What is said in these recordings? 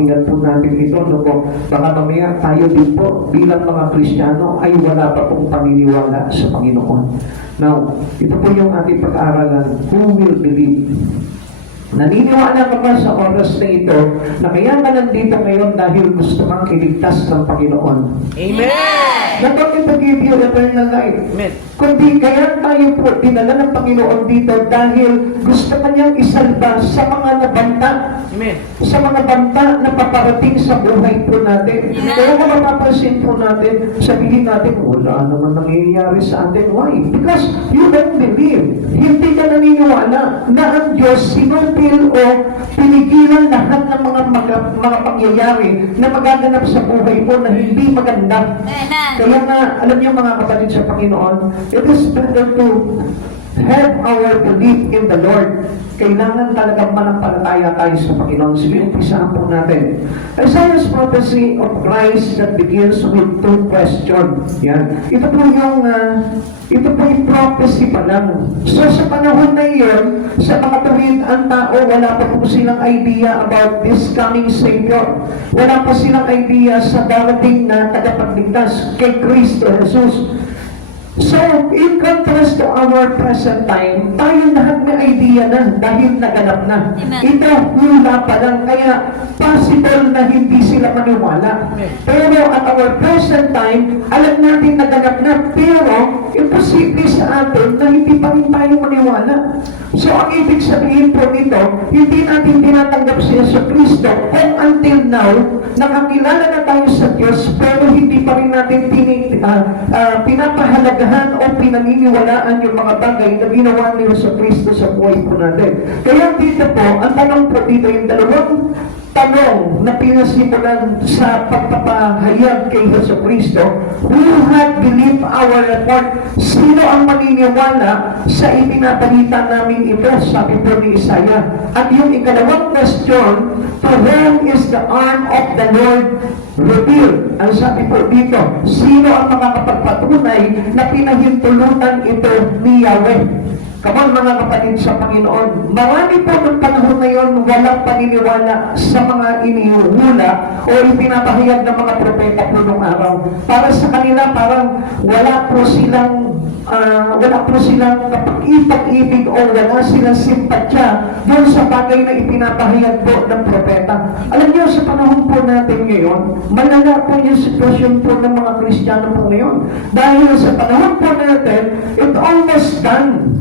pakinggan po natin ito, no po. Baka mamaya tayo din po bilang mga Kristiyano ay wala pa pong paniniwala sa Panginoon. Now, ito po yung ating pag-aaralan, who will believe? Naniniwala ka ba sa oras na ito na kaya ka nandito ngayon dahil gusto kang iligtas ng Panginoon? Amen! Not only to give you eternal life, Amen. kundi kaya tayo po dinala ng Panginoon dito dahil gusto kanyang isalba sa mga nabanta, Amen. sa mga banta na paparating sa buhay po natin. Kaya kung mapapansin po natin, sabihin natin, wala naman nangyayari sa atin. Why? Because you don't believe. Hindi ka naniniwala na ang Diyos sinupil o pinigilan lahat ng mga pangyayari na magaganap sa buhay mo na hindi maganda. Kaya nga, alam niyo mga kapatid sa Panginoon, it is better to have our belief in the Lord. Kailangan talagang manampalataya tayo sa Panginoon. Sige, umpisahan po natin. Isaiah's prophecy of Christ that begins with two questions. Yan. Ito po yung prophecy pa lang. So sa panahon na iyon, sa mga tuwid ang tao, wala pa po silang idea about this coming Savior. Wala pa silang idea sa darating na tagapagligtas kay Kristo Jesus. So, in contrast to our present time, tayo lahat may idea na dahil naganap na. Amen. Ito, wala pa lang, kaya possible na hindi sila maniwala. Pero at our present time, alam natin naganap na, pero imposible sa atin na hindi pa rin tayo maniwala. So, ang ibig sabihin po nito, hindi natin tinatanggap si Yesu Cristo kung until now, nakakilala na tayo sa Diyos, pero hindi pa rin natin pinapahalagahan o pinaniniwalaan yung mga bagay na ginawa ni Yesu Cristo sa buhay po natin. Kaya dito po, ang tanong po dito, yung dalawang tanong na pinasimulan sa pagpapahayag kay Yesu Cristo, who had believed our report? Sino ang maniniwala sa ipinabalita namin ito? Sabi po ni Isaiah. At yung ikalawang question, to whom is the arm of the Lord revealed? Ang sabi po dito, sino ang makakapagpatunay na pinahintulutan ito ni Yahweh? Come on mga kapatid sa Panginoon, marami po ng panahon na yun walang paniniwala sa mga inihuhula o ipinapahayag ng mga propeta po nung araw. Para sa kanila parang wala po silang kapag-ibig o wala silang simpatya doon sa bagay na ipinapahayag po ng propeta. Alam niyo, sa panahon po natin ngayon, malala po yung sitwasyon po ng mga Kristiyano po ngayon. Dahil sa panahon po natin, it almost done.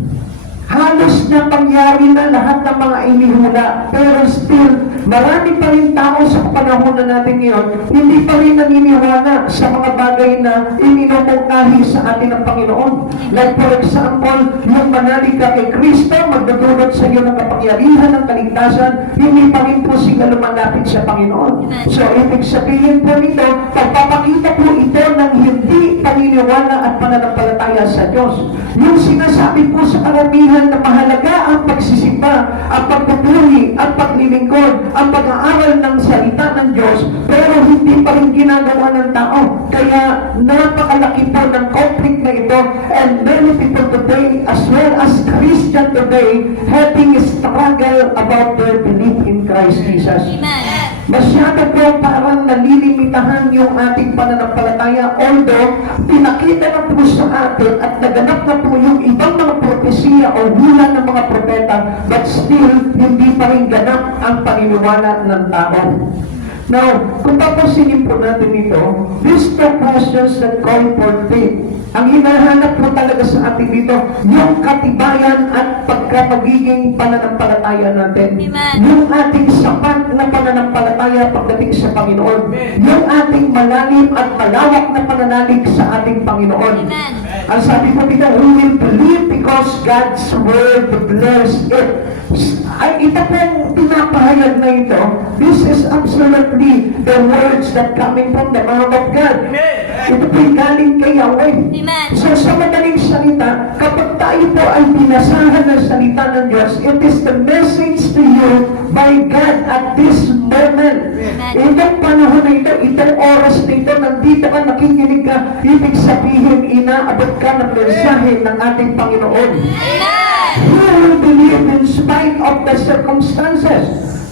Halos na pangyari na lahat ng mga inihula, pero still, marami pa rin tao sa panahon na natin ngayon, hindi pa rin naniniwala sa mga bagay na iminumungkahi sa atin ng Panginoon. Like for example, yung manalig ka kay Kristo, magdudulot sa iyo ng kapangyarihan ng kaligtasan, hindi pa rin po sila lumalapit sa Panginoon. So, ibig sabihin po nito, pagpapakita po ito ng hindi paniniwala at pananampalataya sa Diyos. Yung sinasabi po sa karamihan na mahalaga ang pagsisimba, ang pagpupuri, ang paglilingkod, ang pag-aaral ng salita ng Diyos, pero hindi pa rin ginagawa ng tao. Kaya napakalaki po ng conflict na ito, and many people today, as well as Christian today, having a struggle about their belief in Christ Jesus. Amen. Masyado po parang nalilimitahan yung ating pananampalataya, although pinakita na po sa atin at naganap na po yung ibang mga propesiya o hula ng mga propeta, but still, hindi pa rin ganap ang paniniwala ng tao. Now, kung papansinin po natin ito, these two questions that call for faith, ang hinahanap po talaga sa atin dito, yung katibayan at pagkapagiging pananampalataya natin. Amen. Yung ating sapat na pananampalataya pagdating sa Panginoon. Yung ating malalim at malawak na pananalig sa ating Panginoon. Amen. Ang sabi po dito, we will believe because God's word declares it. Ay, ito pong pinapahayag na ito, this is absolutely the words that coming from the mouth of God. Ito po'y galing kay Yahweh. Amen. So sa madaling salita, kapag tayo po ay binasahan ng salita ng Diyos, it is the message to you by God at this moment. Itong panahon na ito, itong oras na ito, nandito ka, nakikinig ka, ibig sabihin, inaabot ka ng mensahe ng ating Panginoon. Amen. Who will believe in spite of the circumstances?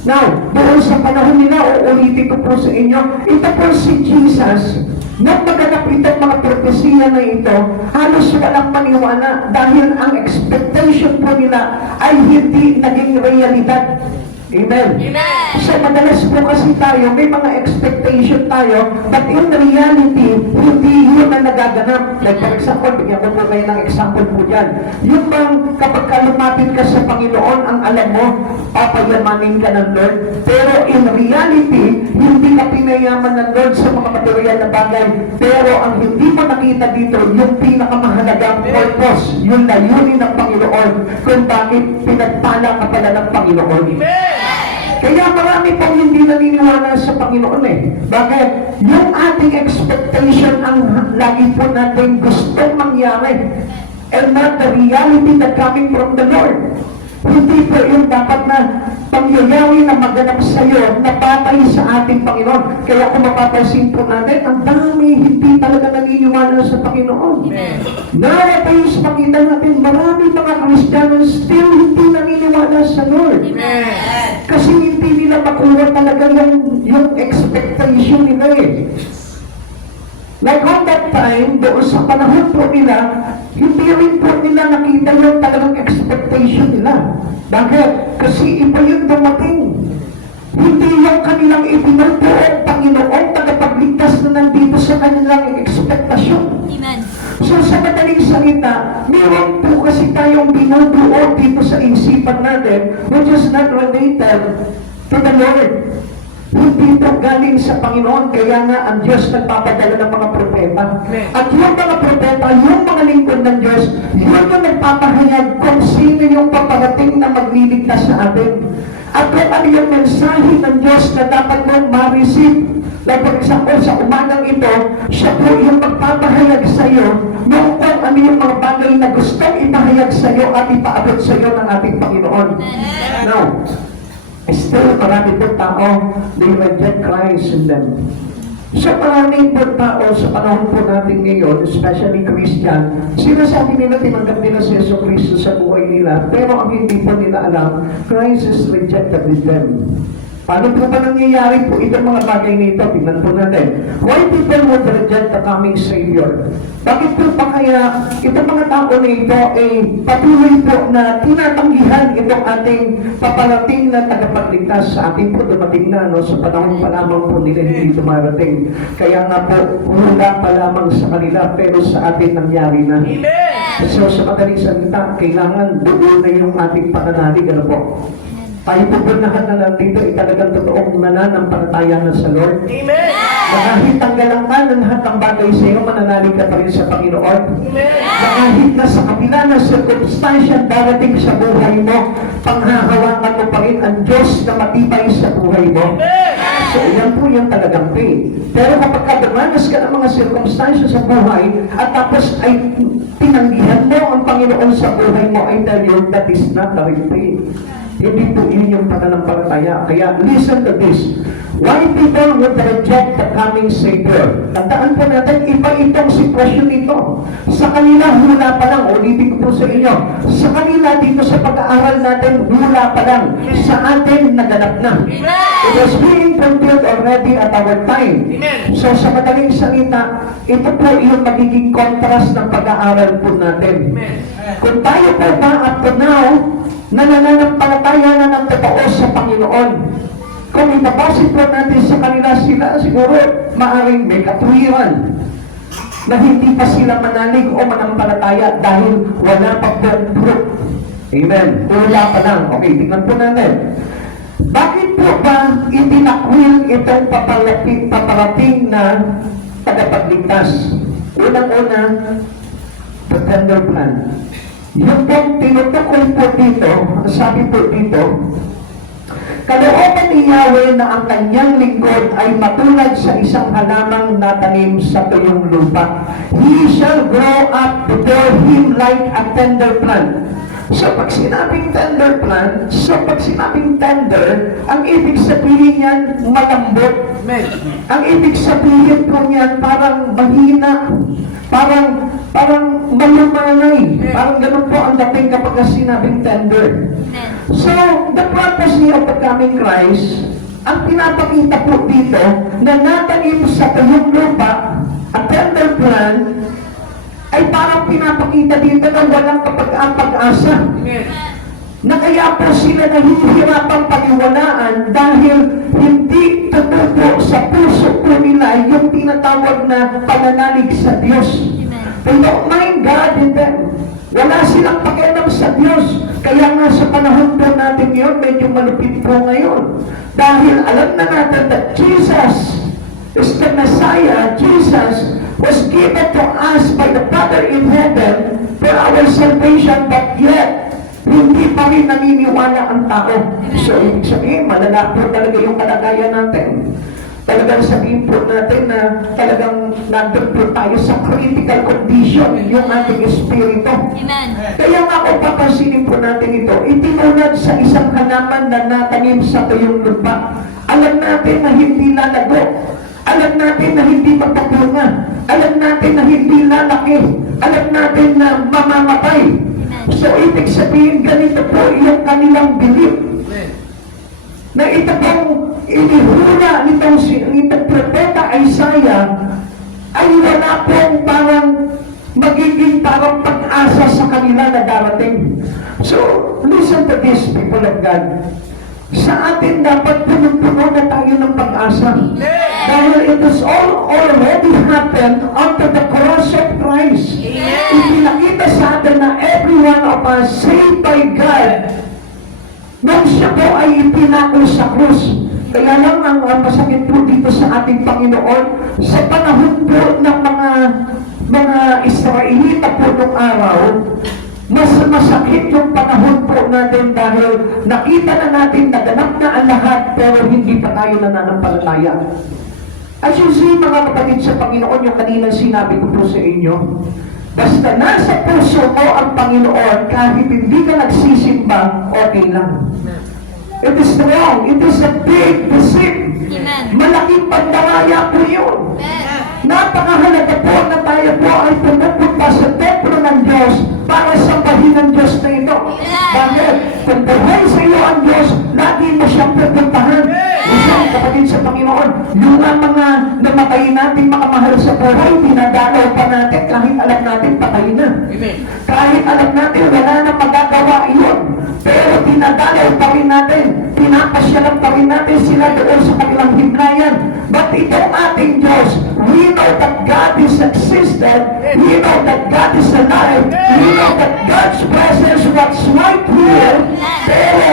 Now, doon sa panahon nila, uulitin ko po sa inyo, ito po si Jesus, nang maganap itong mga propesiya na ito, halos walang maniwala dahil ang expectation po nila ay hindi naging realidad. Amen. Amen. So madalas po kasi tayo, may mga expectation tayo, but in reality, hindi yun ang nagaganap. Like for example, bigyan ko po kayo ng example po dyan. Yung bang kapag ka lumapit ka sa Panginoon, ang alam mo, papayamanin ka ng Lord. Pero in reality, hindi ka pinayaman ng Lord sa mga material na bagay. Pero ang hindi mo nakita dito, yung pinakamahalagang purpose, yung layunin ng Panginoon, kung bakit pinagpala ka pala ng Panginoon. Amen. Kaya marami pong hindi naniniwala sa Panginoon eh. Bakit? Yung ating expectation ang lagi po natin gustong mangyari and not the reality that coming from the Lord. Hindi po yung dapat na pangyayawi na maganap sa iyo na batay sa ating Panginoon. Kaya kung mapapansin po natin, ang dami hindi talaga naniniwala sa Panginoon. Nowadays, makita natin marami mga Kristiyano still hindi naniniwala sa Lord. Amen. Kasi hindi nila makuha talaga yung expectation nila eh. Like on that time, doon sa panahon po nila, hindi rin po nila nakita yung talagang expectation nila. Bakit? Kasi iba yung dumating. Hindi yung kanilang ibinubuo ang Panginoon, tagapagligtas na nandito sa kanilang expectasyon. Amen. So sa madaling salita, meron po kasi tayong binubuo dito sa isipan natin, which is not related to the Lord. Hindi ito galing sa Panginoon, kaya nga ang Diyos nagpapadala ng mga propeta. At yung mga propeta, yung mga lingkod ng Diyos, yun yung nagpapahayag kung sino yung paparating na magliligtas sa atin. At kung ano yung mensahe ng Diyos na dapat mong ma-receive. Like for example, sa umagang ito, siya po yung magpapahayag sa iyo kung ano yung mga bagay na gustong ipahayag sa iyo at ipaabot sa iyo ng ating Panginoon. Now, still marami po tao, they reject Christ in them. So marami po tao sa panahon po natin ngayon, especially Christian, sinasabi nila tinanggap nila si Yesu Cristo sa buhay nila, pero ang hindi po nila alam, Christ is rejected with them. Paano po ba nangyayari po itong mga bagay nito? Tingnan po natin. Why people would reject the coming Savior? Bakit po pa kaya itong mga tao na ito ay patuloy po na tinatanggihan itong ating paparating na tagapagligtas sa ating po dumating na sa panahon pa lamang po nila hindi dumarating. Kaya nga po, wala pa lamang sa kanila pero sa atin nangyari na. So sa madaling salita, kailangan doon na yung ating pananalig. Ano po? Tayo po lahat na nandito ay talagang totoong nananampalataya na sa Lord. Amen. Na kahit tanggalan ka ng lahat ng bagay sa iyo, mananalig ka pa rin sa Panginoon. Amen. Na kahit na sa kabila ng circumstansya darating sa buhay mo, panghahawakan mo pa rin ang Diyos na matibay sa buhay mo. Amen. So, yan po yung talagang faith. Pero kapag kadamanas ka ng mga circumstansya sa buhay, at tapos ay tinanggihan mo ang Panginoon sa buhay mo, I tell you, that is not the real faith. Hindi po yun yung pananampalataya. Kaya listen to this. Why people would reject the coming Savior? Tandaan po natin, iba itong sitwasyon nito. Sa kanila, hula pa lang. Ulitin ko po sa inyo. Sa kanila, dito sa pag-aaral natin, hula pa lang. Sa atin, naganap na. It was being fulfilled already at our time. Amen. So sa madaling salita, ito po yung magiging contrast ng pag-aaral po natin. Amen. Kung tayo po ba up to now, nananampalataya na ng totoo sa Panginoon. Kung ipapasok po natin sa kanila sila, siguro maaaring may katwiran na hindi pa sila manalig o manampalataya dahil wala pa po fruit. Amen. Wala pa lang. Okay, tingnan po natin. Bakit po ba itinakwil itong paparating na tagapagligtas? Unang-una, the tender plan. Yung pong tinutukoy po dito, sabi po dito, kalooban ni Yahweh na ang kanyang lingkod ay matulad sa isang halamang natanim sa tuyong lupa. He shall grow up before him like a tender plant, So pag sinabing tender plant, ang ibig sabihin yan malambot. Ang ibig sabihin po niyan parang mahina, parang malumanay. Parang ganun po ang dating kapag sinabing tender. So, the purpose of becoming Christ, ang pinapakita po dito na natanim sa tuyong lupa, a tender plant, ay parang pinapakita dito na walang kapag-pag-asa. Na kaya po sila nahihirapang paniwalaan dahil hindi totoo sa puso po nila yung tinatawag na pananalig sa Diyos. They don't mind God in them. Wala silang pakialam sa Diyos. Kaya nga sa panahon po natin ngayon, medyo malupit po ngayon. Dahil alam na natin that Jesus is the Messiah. Jesus was given to us by the Father in heaven for our salvation, but yet, hindi pa rin naniniwala ang tao. So, ibig sabihin, malala po talaga yung kalagayan natin. Talagang sabihin po natin na talagang nandun po tayo sa critical condition yung ating espiritu. Amen. Kaya nga kung papansinin po natin ito, itinunad sa isang halaman na natanim sa tuyong lupa. Alam natin na hindi lalago. Alam natin na hindi magpapulunga. Alam natin na hindi lalaki. Alam natin na mamamatay. So, ibig sabihin, ganito po yung kanilang belief. Na ito pong inihula nitong propeta Isaiah ay wala pong parang magiging parang pag-asa sa kanila na darating. So, listen to this, people of God. Sa atin dapat punong-puno na tayo ng pag-asa. Dahil it has all already happened under the cross of Christ. Ipinakita sa atin na every one of us saved by God nung siya po ay ipinako sa krus. Kaya lang ang masakit po dito sa ating Panginoon, sa panahon po ng mga Israelita po nung araw, mas masakit yung panahon po natin dahil nakita na natin na ganap na ang lahat pero hindi pa tayo nananampalataya. As you see, mga kapatid sa Panginoon, yung kanina sinabi ko po sa inyo, basta nasa puso mo ang Panginoon, kahit hindi ka nagsisimba, okay lang. It is wrong. It is a big deceit. Malaking pandaraya po yun. Napakahalaga po na tayo po ay pumupunta sa templo ng Diyos para sambahin ng Diyos na ito. Bakit? Kung buhay sa iyo ang Diyos, lagi mo siyang pupuntahan. Isang kapatid sa Panginoon, yung mga namatay natin makamahal sa buhay, dinadalaw pa natin kahit alam natin patay na. Kahit alam natin wala na magagawa iyon. Pero dinadalaw pa rin natin, pinapasyalan pa rin natin sila doon sa kanilang himlayan. But itong ating Diyos, we know that God is existed, we know that God is alive, we know that God's presence was right here, pero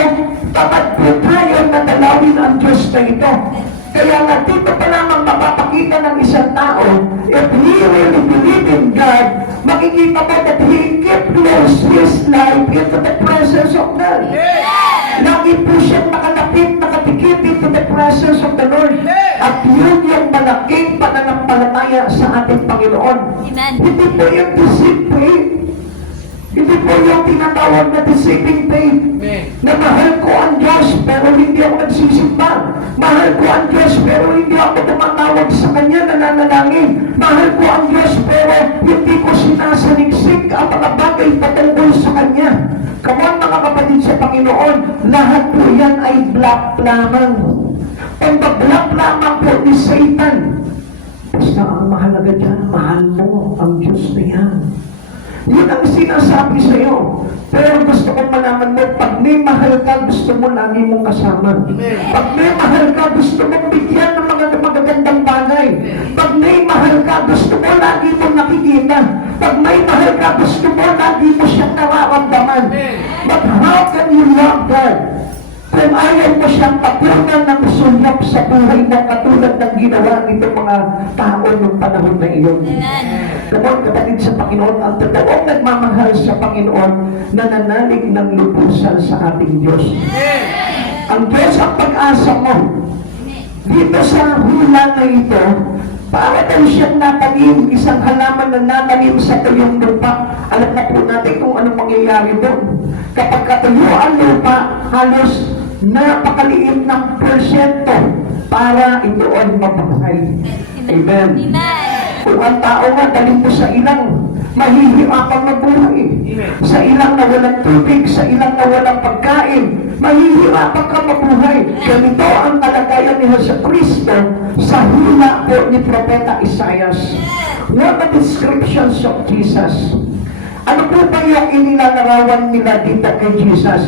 tamad po tayo na dalawin ang Diyos na ito. Kaya nga dito pa lamang mapapakita ng isang tao, if he really believe in God, makikita mo that he kept close his life into the presence of God. Lagi po siyang nakalapit, nakatikip into the presence of the Lord. At yun yung malaking pananampalataya sa ating Panginoon. Hindi po yung deceit faith. Hindi po yung tinatawag na deceiving faith. Na mahal ko ang Diyos pero hindi ako nagsisimba. Mahal ko ang Diyos pero hindi ako tumatawag sa Kanya, nananalangin. Mahal ko ang Diyos pero hindi ko sinasaliksik ang mga bagay patungkol sa Kanya. Come on mga kapatid sa Panginoon, lahat po yan ay black lamang. And the black lamang po ni Satan. Basta ang mahalaga dyan, mahal mo ang Diyos na yan. Yun ang sinasabi sa iyo. Pero gusto kong malaman mo, pag may mahal ka, gusto mo lagi mong kasama. Pag may mahal ka, gusto mong bigyan ng mga magagandang bagay. Pag may mahal ka, gusto mo lagi mong nakikita. Pag may mahal ka, gusto mo lagi mo siyang nararamdaman. But how can you love God kung ayaw mo siyang tapunan ng sulyap sa buhay na katulad ng ginawa nitong mga tao ng panahon na iyon? Kamon, kapatid sa Panginoon, ang totoong nagmamahal sa Panginoon, nananalig ng lubusan sa ating Diyos. Ang Diyos ang pag-asa mo. Dito sa hula na ito, Para daw siyang natanim, isang halaman na natanim sa tuyong lupa. Alam na po natin kung anong mangyayari doon. Kapag katuyo ang lupa, halos napakaliit ng porsyento para ito ay mabuhay. Amen. Kung ang tao nga dalhin mo sa ilang, mahihirapan mabuhay. Sa ilang na walang tubig, sa ilang na walang pagkain, mahihirapan ka mabuhay. Ganito ang kalagayan ni Jesucristo sa hula po ni Propeta Isaias. What the descriptions of Jesus? Ano po ba yung inilalarawan nila dito kay Jesus?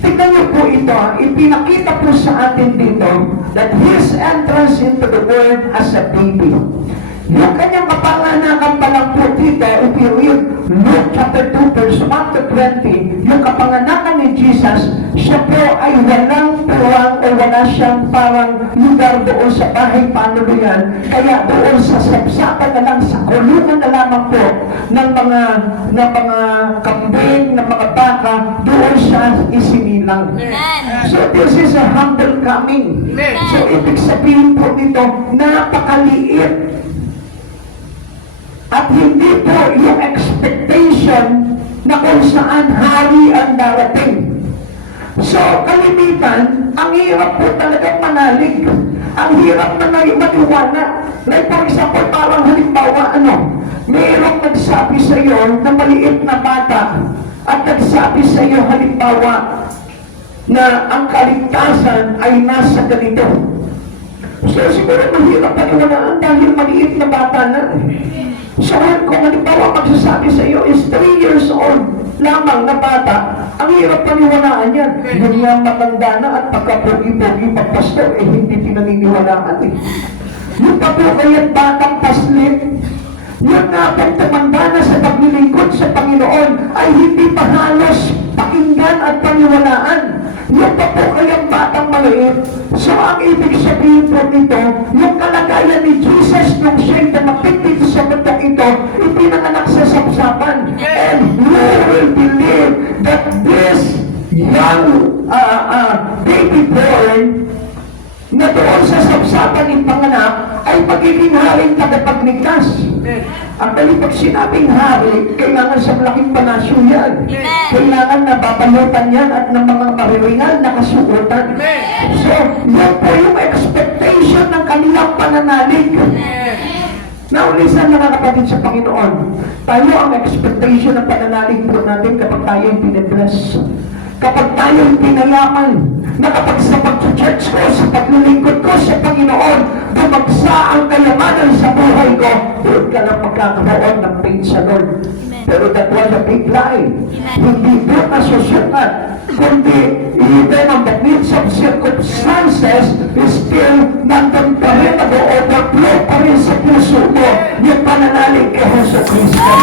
Tingnan niyo po ito, ipinakita po sa atin dito that His entrance into the world as a baby. Yung kanyang kapanganakan pa lang po dito, if you read Luke chapter 2 verse 1 to 20, yung kapanganakan ni Jesus, siya po ay walang puwang o wala siyang parang lugar doon sa bahay panuloyan, kaya doon sa sapsapan na lang, sa kulungan na lamang po ng mga kambing, ng mga baka, doon siya isinilang. So this is a humble coming. So ibig sabihin po nito, napakaliit. At hindi po yung expectation na kung saan hari ang darating. So, kalimitan, ang hirap po talagang manalig. Ang hirap na maniwala. Like for example, parang halimbawa, mayroong nagsabi sa iyo na maliit na bata at nagsabi sa iyo halimbawa na ang kaligtasan ay nasa ganito. So, siguro mahirap paniwalaan dahil maliit na bata na. So, kung halimbawa magsasabi sa iyo is 3 years old lamang na bata, ang hirap paniwalaan yan. Ganyan matanda na at pagkapogi-pogi pagpastor, hindi pinaniniwalaan eh. Yung pa po kaya't batang paslit, yun na pag tumanda na sa paglilingkod sa Panginoon, ay hindi pa halos pakinggan at paniwalaan. Yung pa po kayang batang maliit. So, ang ibig sabihin po nito, yung kalagayan ni Jesus nung siya'y dumapit dito sa mundang ito, ipinanganak sa sapsapan. And who will believe that this young baby born na doon sa sapsapan ipanganak ay magiging haring tagapagligtas. Ang pag sinabing hari, kailangan sa malaking panasyo yan. Kailangan na babalutan yan at ng mga mariringal na kasuotan. So, yun po yung expectation ng kanilang pananalig. Naulisan mga kapatid sa Panginoon, tayo ang expectation ng pananalig po natin kapag tayo yung pinibless. Kapag tayo yung pinayaman, na kapag sa pag-church ko, sa paglilingkod ko sa Panginoon, bumagsa ang kayamanan sa buhay ko, doon ka lang magkakaroon ng pain sa Lord. Pero that was a big lie. Hindi doon nasusukat, kundi even on the midst of circumstances, still nandun pa rin, nag-overflow pa rin sa puso mo yung pananalig kay Jesucristo.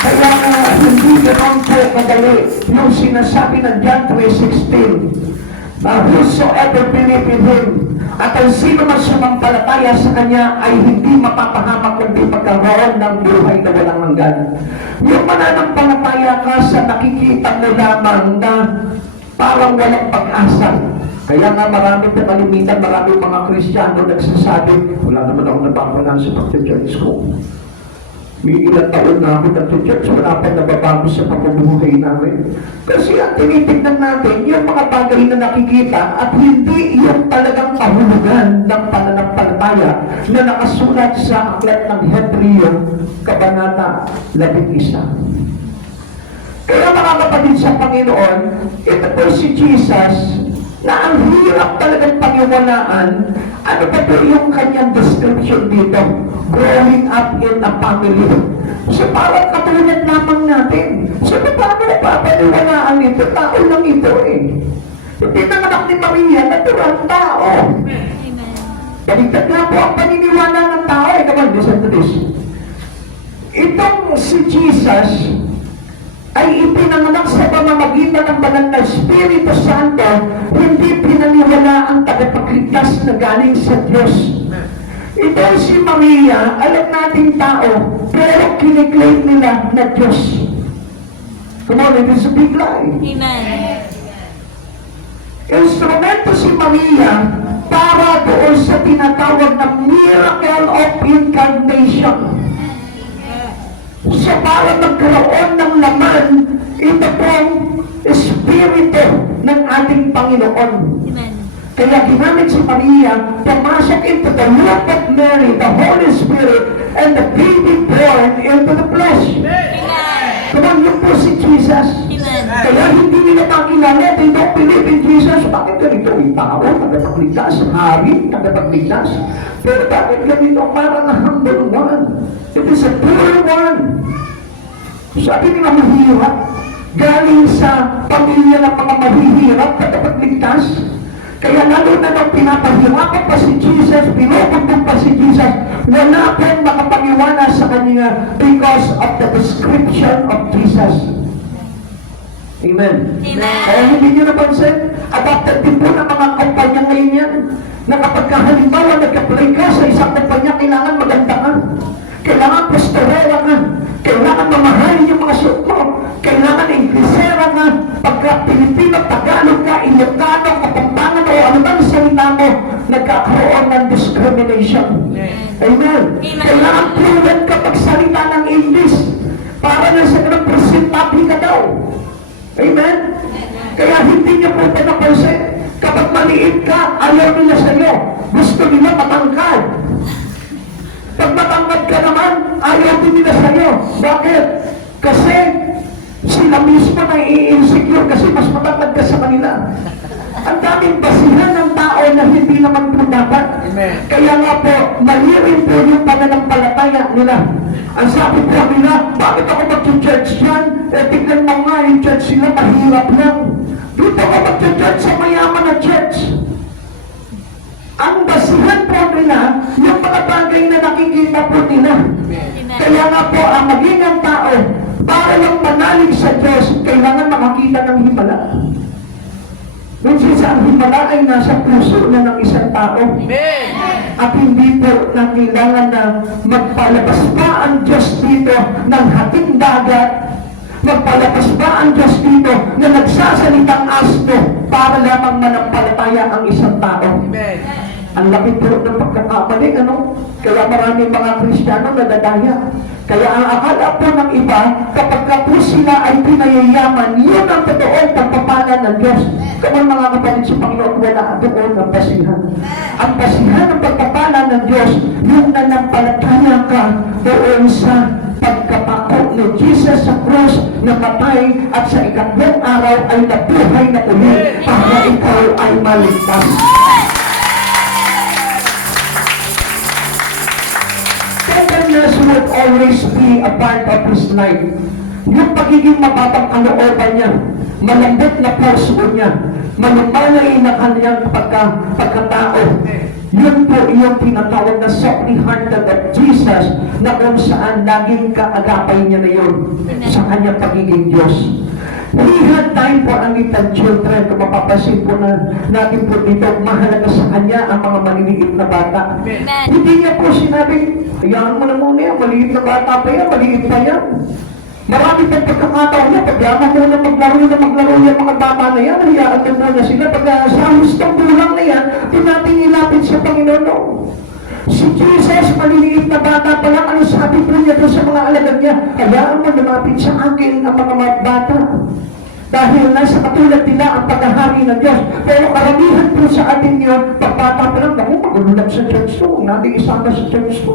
Kaya hindi naman po kadali yung sinasabi ng John 3:16 na whosoever believe in Him at ang sino man sumampalataya sa Kanya ay hindi mapapahamak kundi magkaroon ng buhay na walang hanggan. Yung mananampalataya ka sa nakikita mo lamang na parang walang pag-asa. Kaya nga maraming na kalimitan, maraming mga Kristiyano nagsasabi, wala naman ako nababalan sa pag-church ko. May ilang taon na ako nag-church, wala pa nababago sa pamumuhay namin. Kasi ang tinitignan natin, yung mga bagay na nakikita at hindi yung talagang pahulugan ng pananampalataya na nakasulat sa aklat ng Hebreo, Kabanata 11. Kaya mga kapatid sa Panginoon, ito po si Jesus, na ang hirap talagang paniwalaan. Ano ba po yung kanyang description dito? Growing up in a family. So parang katulad lamang natin. So paano napapaniwalaan ito? Tao lang ito eh. Hindi nanganak ni Maria, naturang tao. Baligtad nga po ang paniniwala ng tao. Come on, listen to this. Itong si Jesus ay ipinanganak sa pamamagitan ng banal na Espiritu Santo, hindi pinaniwala ang tagapagligtas na galing sa Diyos. Ito si Maria, alam nating tao, pero kiniklaim nila na Diyos. Come on, it is a big lie. Amen. Instrumento si Maria para doon sa the miracle of incarnation. So para magkaroon ng laman, ito pong Espiritu ng ating Panginoon. Amen. Kaya ginamit si Maria, pumasok into the womb of Mary, the Holy Spirit, and the baby born into the flesh. Come on, yun po si Jesus. Amen. Kaya hindi nila makilala, they don't believe in Jesus. Bakit ganito yung tao? Tagapagligtas, hari, tagapagligtas. Pero bakit ganito? Parang a humble one. It is a pure one. Sabi nila mahirap. Galing sa pamilya ng mga mahihirap, tagapagligtas. Kaya lalo na nung pinapahirapan pa si Jesus, pinupuntong pa si Jesus, wala pong makapaniwala sa kanya because of the description of Jesus. Amen. Amen. Kaya hindi nyo napansin, adapted din po ng mga kumpanya ngayon yan, na kapag halimbawa nag-apply ka sa isang kumpanya, kailangan maganda ka, kailangan pastorela ka, kailangan mamahalin yung mga suot mo, kailangan Inglesera ka, pagka Pilipino, Tagalog ka, Ilocano, Kapampangan, o ano bang salita mo, nagkakaroon ng discrimination. Amen. Kailangan fluent ka pagsalita ng English, para na sa ganang presentable ka daw. Amen? Kaya hindi niyo po ito napansin. Kapag maliit ka, ayaw nila sa'yo. Gusto nila matangkad. Pag matangkad ka naman, ayaw din nila sa'yo. Bakit? Kasi sila mismo na i-insecure kasi mas matangkad ka sa kanila. Ang daming basihan ng tao na hindi naman po dapat. Kaya nga po, mali rin po yung pananampalataya nila. Ang sabi po nila, bakit ako mag-church yan? Eh, tignan mo nga, yung church sila mahirap lang. Dito ako mag-church sa mayaman na church. Ang basihan po nila, yung mga bagay na nakikita po nila. Kaya nga po, ang maging ang tao, para lang manalig sa Diyos, kailangan makakita ng himala. Minsan ang himala ay nasa puso na ng isang tao. At hindi po na kailangan na magpalabas pa ang Diyos dito ng hating dagat, magpalabas pa ang Diyos dito na nagsasalitang asno para lamang manampalataya ang isang tao. Ang laki po ng pagkakamali, ano? Kaya maraming mga Kristiyano nadadaya. Kaya ang akala po ng iba, kapag ka po sila ay pinayayaman, yun ang totoong pagpapala ng Diyos. Kaya mga kapatid sa Panginoon, wala doon ang basihan. Ang basihan ng pagpapala ng Diyos, yung nanampalataya ka doon sa pagkapako ni Jesus sa krus, namatay at sa ikatlong araw ay nabuhay na uli para ikaw ay maligtas. Tenderness would always be a part of his life. Yung pagiging mabatang kalooban niya, malambot na puso niya, malumanay na kanyang pagkatao. Yun po yung tinatawag na softly hearted of Jesus na kung saan laging kaagapay niya na yun sa kanyang pagiging Diyos. He had time for ang little children. Kung mapapasin po na natin po dito, mahalaga sa kanya ang mga maliliit na bata. Hindi niya po sinabi, hayaan mo na muna yan, maliit na bata pa yan, maliit pa yan. Marami pang pagkakataon niya, pagyaman mo na maglaro yung mga bata na yan, hayaan mo na sila. Pag sa hustong kulang na yan, doon natin ilapit sa Panginoon. Si Jesus, maliliit na bata pa lang, ano sabi po niya doon sa mga alagad niya? Hayaan mo lumapit sa akin ang mga bata. Dahil nasa katulad nila ang paghahari ng Diyos. Pero karamihan po sa atin yun, pagbata pa lang, naku, magulunag sa church to, huwag natin isama sa church to.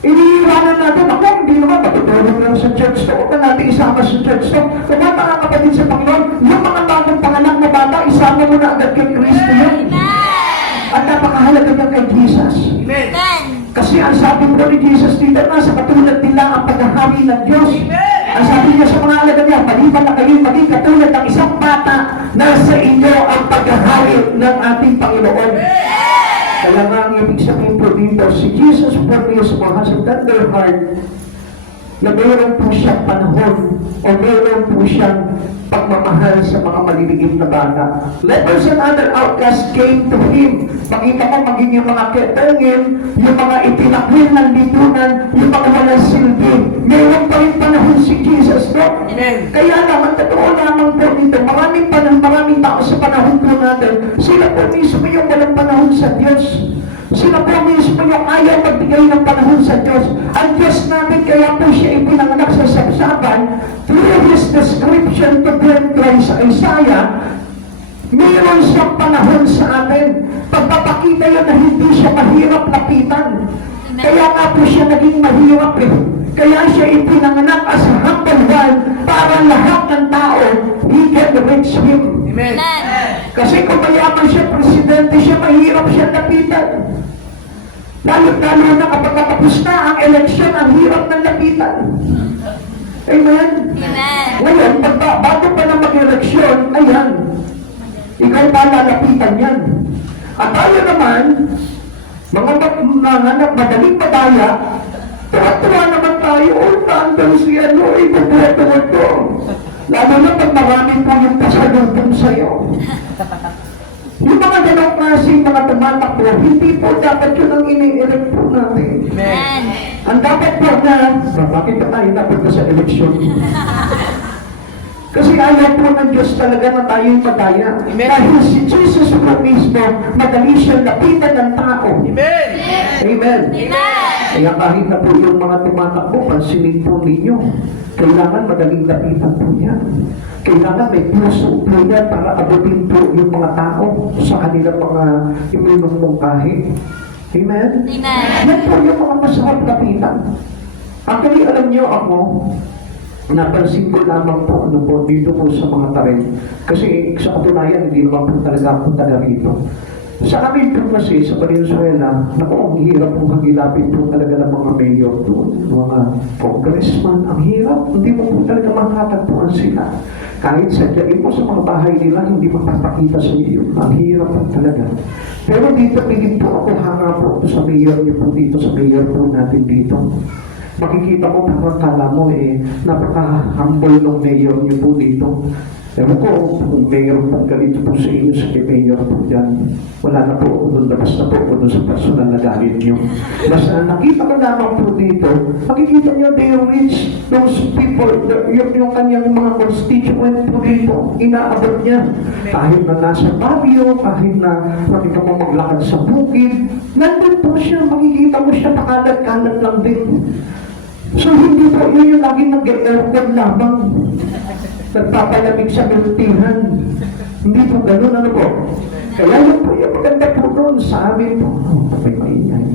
Iniiwanan natin, ako, hindi naman, matutulog lang sa church to, huwag na natin isama sa church to. Kaya mga kapatid sa Panginoon, yung mga bagong panganak na bata, isama mo na agad kay Kristo yun. At napakahalaga niya kay Jesus. Amen. Kasi ang sabi po ni Jesus dito, nasa katulad nila ang paghahari ng Diyos. Ang sabi niya sa mga alagad niya, maliban na kayo maging katulad ng isang bata, nasa inyo ang paghahari ng ating Panginoon. Kaya nga ang ibig sabihin po dito, si Jesus po mismo has a tender heart na mayroon po siyang panahon o mayroon po siyang pagmamahal sa mga maliliit na bata. Lepers and other outcasts came to Him. Makita mo, maging yung mga ketengin, yung mga itinakwil ng lipunan, yung mga walang silbi. Meron pa rin panahon si Jesus, no? Amen. Kaya naman, totoo lamang po dito, maraming tao sa panahon po natin, sila po mismo yung walang panahon sa Diyos. Sila po mismo yung ayaw magbigay ng panahon sa Diyos. Ang Diyos namin, kaya po siya ipinanganak sa sabsaban, through His description to bear Christ sa Isaiah, mayroon siyang panahon sa atin. Pagpapakita yun na hindi siya mahirap lapitan. Kaya nga po siya naging mahirap eh. Kaya siya ipinanganak as a humble one para lahat ng tao, he can reach Him. Amen. Kasi kung mayaman siya, presidente siya, mahirap siya lapitan. Lalo na kapag tapos na ang eleksyon, ang hirap ng lapitan. Amen? Ngayon, bago pa na mag-eleksyon, ayan, ikaw pa lalapitan yan. At tayo naman, mga madaling madaya, tuwa naman tayo, tandang siya, ibubuto ito. Lalo na pag marami po yung pasalubong sa'yo. Yung mga ganong klaseng mga tumatakbo, hindi po dapat yun ang ini-elect po natin. Amen. Ang dapat po na, bakit ka tayo dapat na sa eleksyon? Kasi ayaw po ng Diyos talaga na tayo'y madaya. Amen. Dahil si Jesus po mismo, madali siyang lapitan ng tao. Amen. Amen. Kaya kahit na po yung mga tumatakbo, pansinin po ninyo, kailangan madaling lapitan po yan. Kailangan may puso po yan para abutin po yung mga tao sa kanilang mga iminumungkahi. Amen? Yan po yung mga masarap lapitan. Actually, alam niyo ako, napansin ko lamang po ano po dito po sa mga tarin. Kasi sa katunayan, hindi naman po talaga ako taga rito. Sa amin po kasi sa Valenzuela, naku, ang hirap po hagilapin po talaga ng mga mayor doon, mga congressman, ang hirap. Hindi mo po talaga makakatagpuan sila. Kahit sadyain mo sa mga bahay nila, hindi makapakita sa iyo. Ang hirap po talaga. Pero dito, bilib po ako, hanga po sa mayor niyo po dito, sa mayor po natin dito. Makikita mo, parang kala mo napaka-humble ng mayor niyo po dito. Ewan ko, kung mayroon pang ganito po sa inyo, sa mayor po dyan, wala na po ako doon, labas na po ako doon sa personal na galit nyo. Basta nakita ko lamang po dito, makikita nyo, they reach those people, yung kanyang mga constituent po dito, inaabot niya. Kahit na nasa Baguio, kahit na makita mo maglakad sa bukid, nandun po siya, makikita mo siya, pakalat-kalat lang din. So hindi po yun yung laging nag-aircon lamang. Nagpapalamig sa miltihan. Hindi po ganun, ano po? Kaya yun po yung maganda po doon sa amin po. May maingay.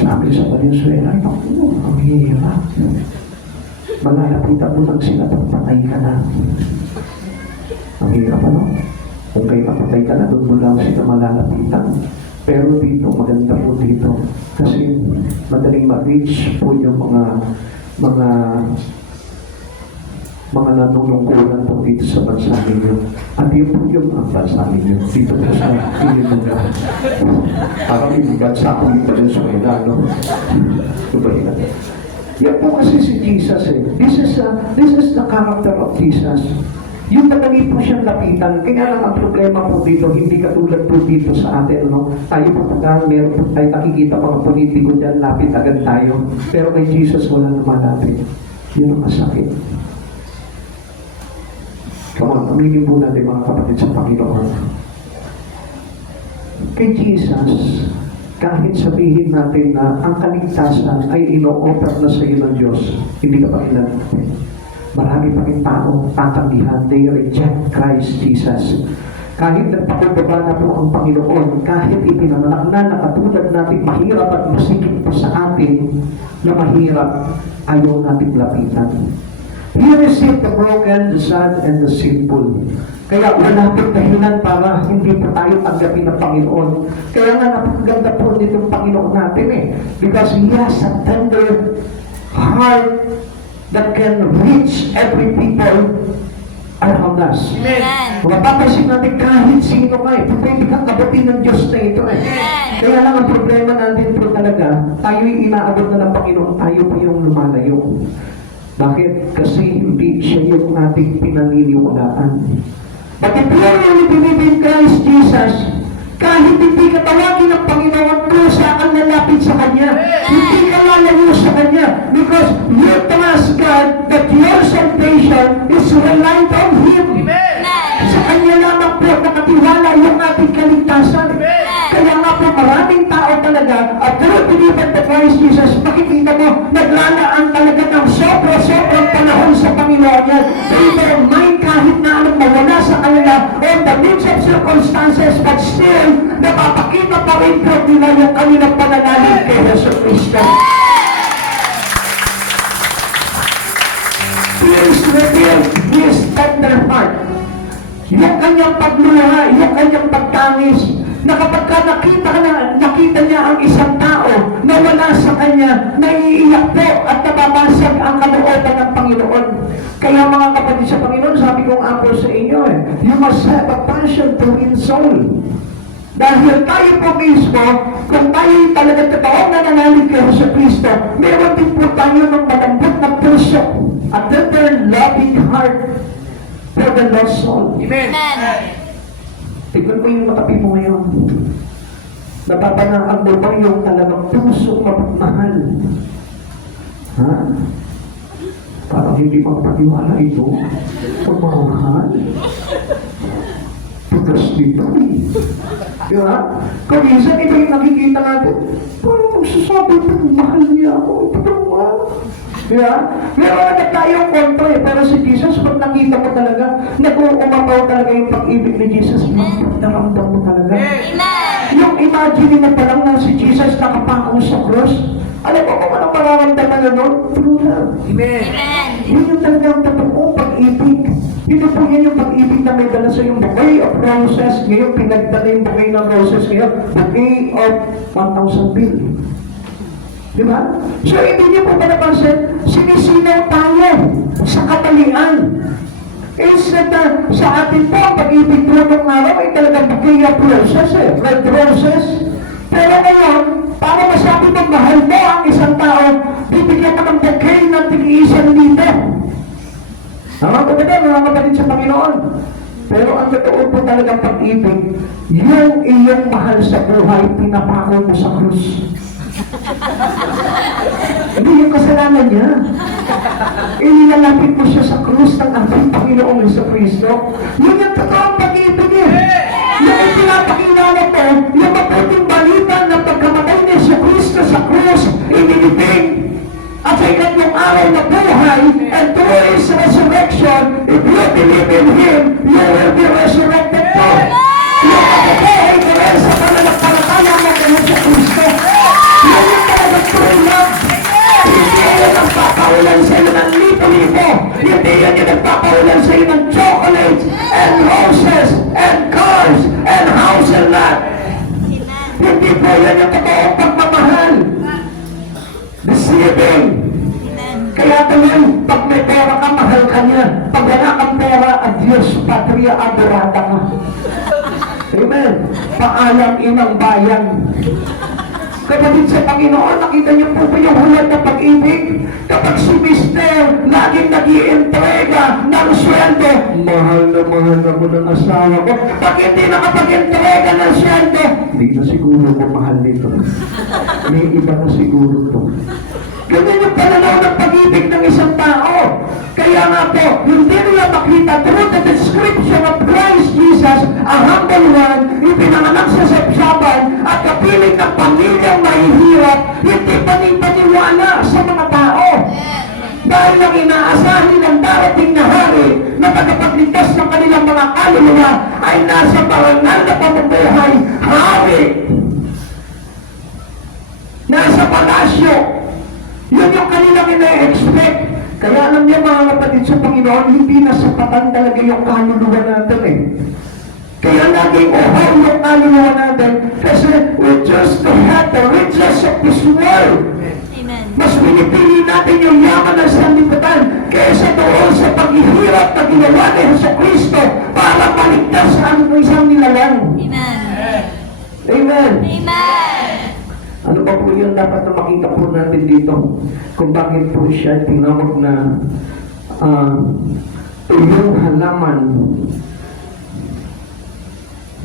Sa amin sa Valenzuela, ay naku, ang hirap. Malalapitan mo lang sila pag patay ka na. Ang hirap, ano? Kung kayo mapatay ka na, doon mo lang sila malalapitan. Pero dito, maganda po dito. Kasi madaling ma-reach po yung mga nanunungkulan po dito sa bansa ninyo. At yun po yung ang bansa ninyo. Dito po sa Pilipinas. Parang yung bansa po yung Valenzuela, no? Diba? Yan po kasi si Jesus eh. This is the character of Jesus. Yung madali po siyang lapitan. Kaya lang ang problema po dito, hindi katulad po dito sa atin, no? Tayo po tagang meron po tayo nakikita mga politiko dyan, lapit agad tayo. Pero kay Jesus wala naman lapit. Yun ang masakit. Come on, aminin po natin mga kapatid sa Panginoon. Kay Jesus, kahit sabihin natin na ang kaligtasan ay ino-offer na sa iyo ng Diyos, hindi ka pa kinalapit. Marami pa rin tao tatanggihan, they reject Christ Jesus. Kahit nagpakumbaba na po ang Panginoon, kahit ipinanganak na katulad natin, mahirap at masikip pa sa atin na mahirap, ayaw natin lapitan. He received the broken, the sad, and the sinful. Kaya wala pong dahilan para hindi po tayo tanggapin ng Panginoon. Kaya nga napaganda po nitong Panginoon natin eh. Because He has a tender heart that can reach every people around us. Amen. Mapapansin natin kahit sino ka eh. Pwede kang kabatin ng Diyos na ito eh. Kaya lang ang problema natin po talaga, tayo'y inaabot na ng Panginoon, tayo po yung lumalayo. Bakit? Kasi hindi siya yung ating pinaniniwalaan. But if you really believe in Christ Jesus, kahit hindi ka tawagin ng Panginoon, kusa ang lalapit sa Kanya. Hindi ka lalayo sa Kanya. Because you trust God that your salvation is reliant on Him. Sa Kanya lamang po nakatiwala yung ating kaligtasan. Kaya nga po maraming tao talaga, at through believing to Christ Jesus, makikita mo, naglalaan talaga ng sobrang panahon sa Panginoon yan. They don't mind kahit na anong mawala sa kanila on the midst of circumstances, but still, napapakita pa rin po nila yung kanilang pananalig kay Yesu Cristo. Please reveal His tender heart. Yung kanyang pagluha, yung kanyang pagtangis, na kapag nakita niya ang isang tao na wala sa kanya, naiiyak po at nababasag ang kalooban ng Panginoon. Kaya mga kapatid sa Panginoon, sabi kong ako sa inyo, you must have a passion to win soul. Dahil tayo po mismo, kung tayo talaga totoong nananalig kay Jesu Cristo, meron din po tayo ng malambot na puso, a tender, loving heart for the lost soul. Amen. Tignan ko yung matapi mo ngayon. Napapanaan mo ba yung talagang puso mapagmahal? Ha? Parang hindi magpatiwala ito. Pagmamahal. Tugas dito eh. Diba? Kung minsan iba yung nakikita natin, parang magsasabi, mahal niya ako. Ito mahal. Diba? Meron na tayong kontra eh. Pero si Jesus, pag nakita mo talaga, nag-uumapaw talaga yung pag-ibig ni Jesus. Naramdam mo talaga. Yung imagine na parang na si Jesus nakapako sa cross. Alam mo kung anong mararamdaman na doon? True love. Amen. Yun yung talagang totoong pag-ibig. Ito po yan yung pag-ibig na may dala sa yung bouquet of roses. Ngayon, pinagdala yung bouquet ng roses. Ngayon, bouquet of 1,000 bill. Diba? So, hindi niyo po ba napansin? Sinisinaw tayo sa katalian. Instead na sa atin po, ang pag-ibig po ng araw ay talagang bouquet of roses red roses. Pero ngayon, para masabi mong mahal mo ang isang tao, bibigyan ka ng bouquet ng tig-iisang libo. Mga kapatid sa Panginoon. Pero ang totoo po talagang pag-ibig, yung iyong mahal sa buhay, pinapako mo sa krus. Hindi yung kasalanan niya. Inilalapit mo siya sa krus ng ating Panginoong Jesucristo. Yun yung totoong pag-ibig niya. Yung ipinapakilala mo, yung mabuting balita na pagkamatay ni Jesucristo sa krus, inilibing. At sa ikatlong araw na buhay, and through His resurrection, if you believe in Him, you will be resurrected po. Yung kabubuhay ko rin sa pananampalataya mo kay Jesucristo. Yun yung talagang true love. Hindi yun ang papawalan sa iyo ng lipo-lipo. Hindi yun yung nagpapawalan sa iyo ng chocolates, and roses, and cars, and house and lot. Hindi po yan yung totoong pagmamahal. Deceiving. Kaya tuloy, pag may pera ka, mahal ka niya. Pag wala kang pera, adios, patria, adorada ka. Amen. Paalam inang bayan. Kapatid sa Panginoon, nakita niyo po ba yung hulad na pag-ibig? Kapag si Mister laging nag-ientrega ng sweldo, mahal na mahal ako ng asawa ko. Pag hindi nakapag-entrega ng sweldo, hindi na siguro ko mahal nito. May iba na siguro to. Ganyan yung pananaw ng pag-ibig ng isang tao. Kaya nga po, hindi nila makita through the description of Christ Jesus, a humble one, ipinanganak sa sabsaban at kapiling ng pamilyang mahihirap, hindi panipaniwala sa mga tao. Dahil ang inaasahin ng darating na hari na tagapagligtas ng kanilang mga kaluluwa ay nasa parangal na pamumuhay, hari. Nasa palasyo. Yun yung kanilang ina-expect. Kaya alam niya mga kapatid sa Panginoon, hindi nasapatan talaga yung kaluluwa natin eh. Kaya naging uhaw yung kaluluwa natin kasi we just to have the riches of this world. Amen. Mas pinipili natin yung yaman ng sanlibutan kaysa doon sa paghihirap na ginawa ni Jesucristo para maligtas ang isang nilalang. Amen. Amen. Amen. Ano pa po yun dapat na makita po natin dito kung bakit po siya tinawag na tuyong halaman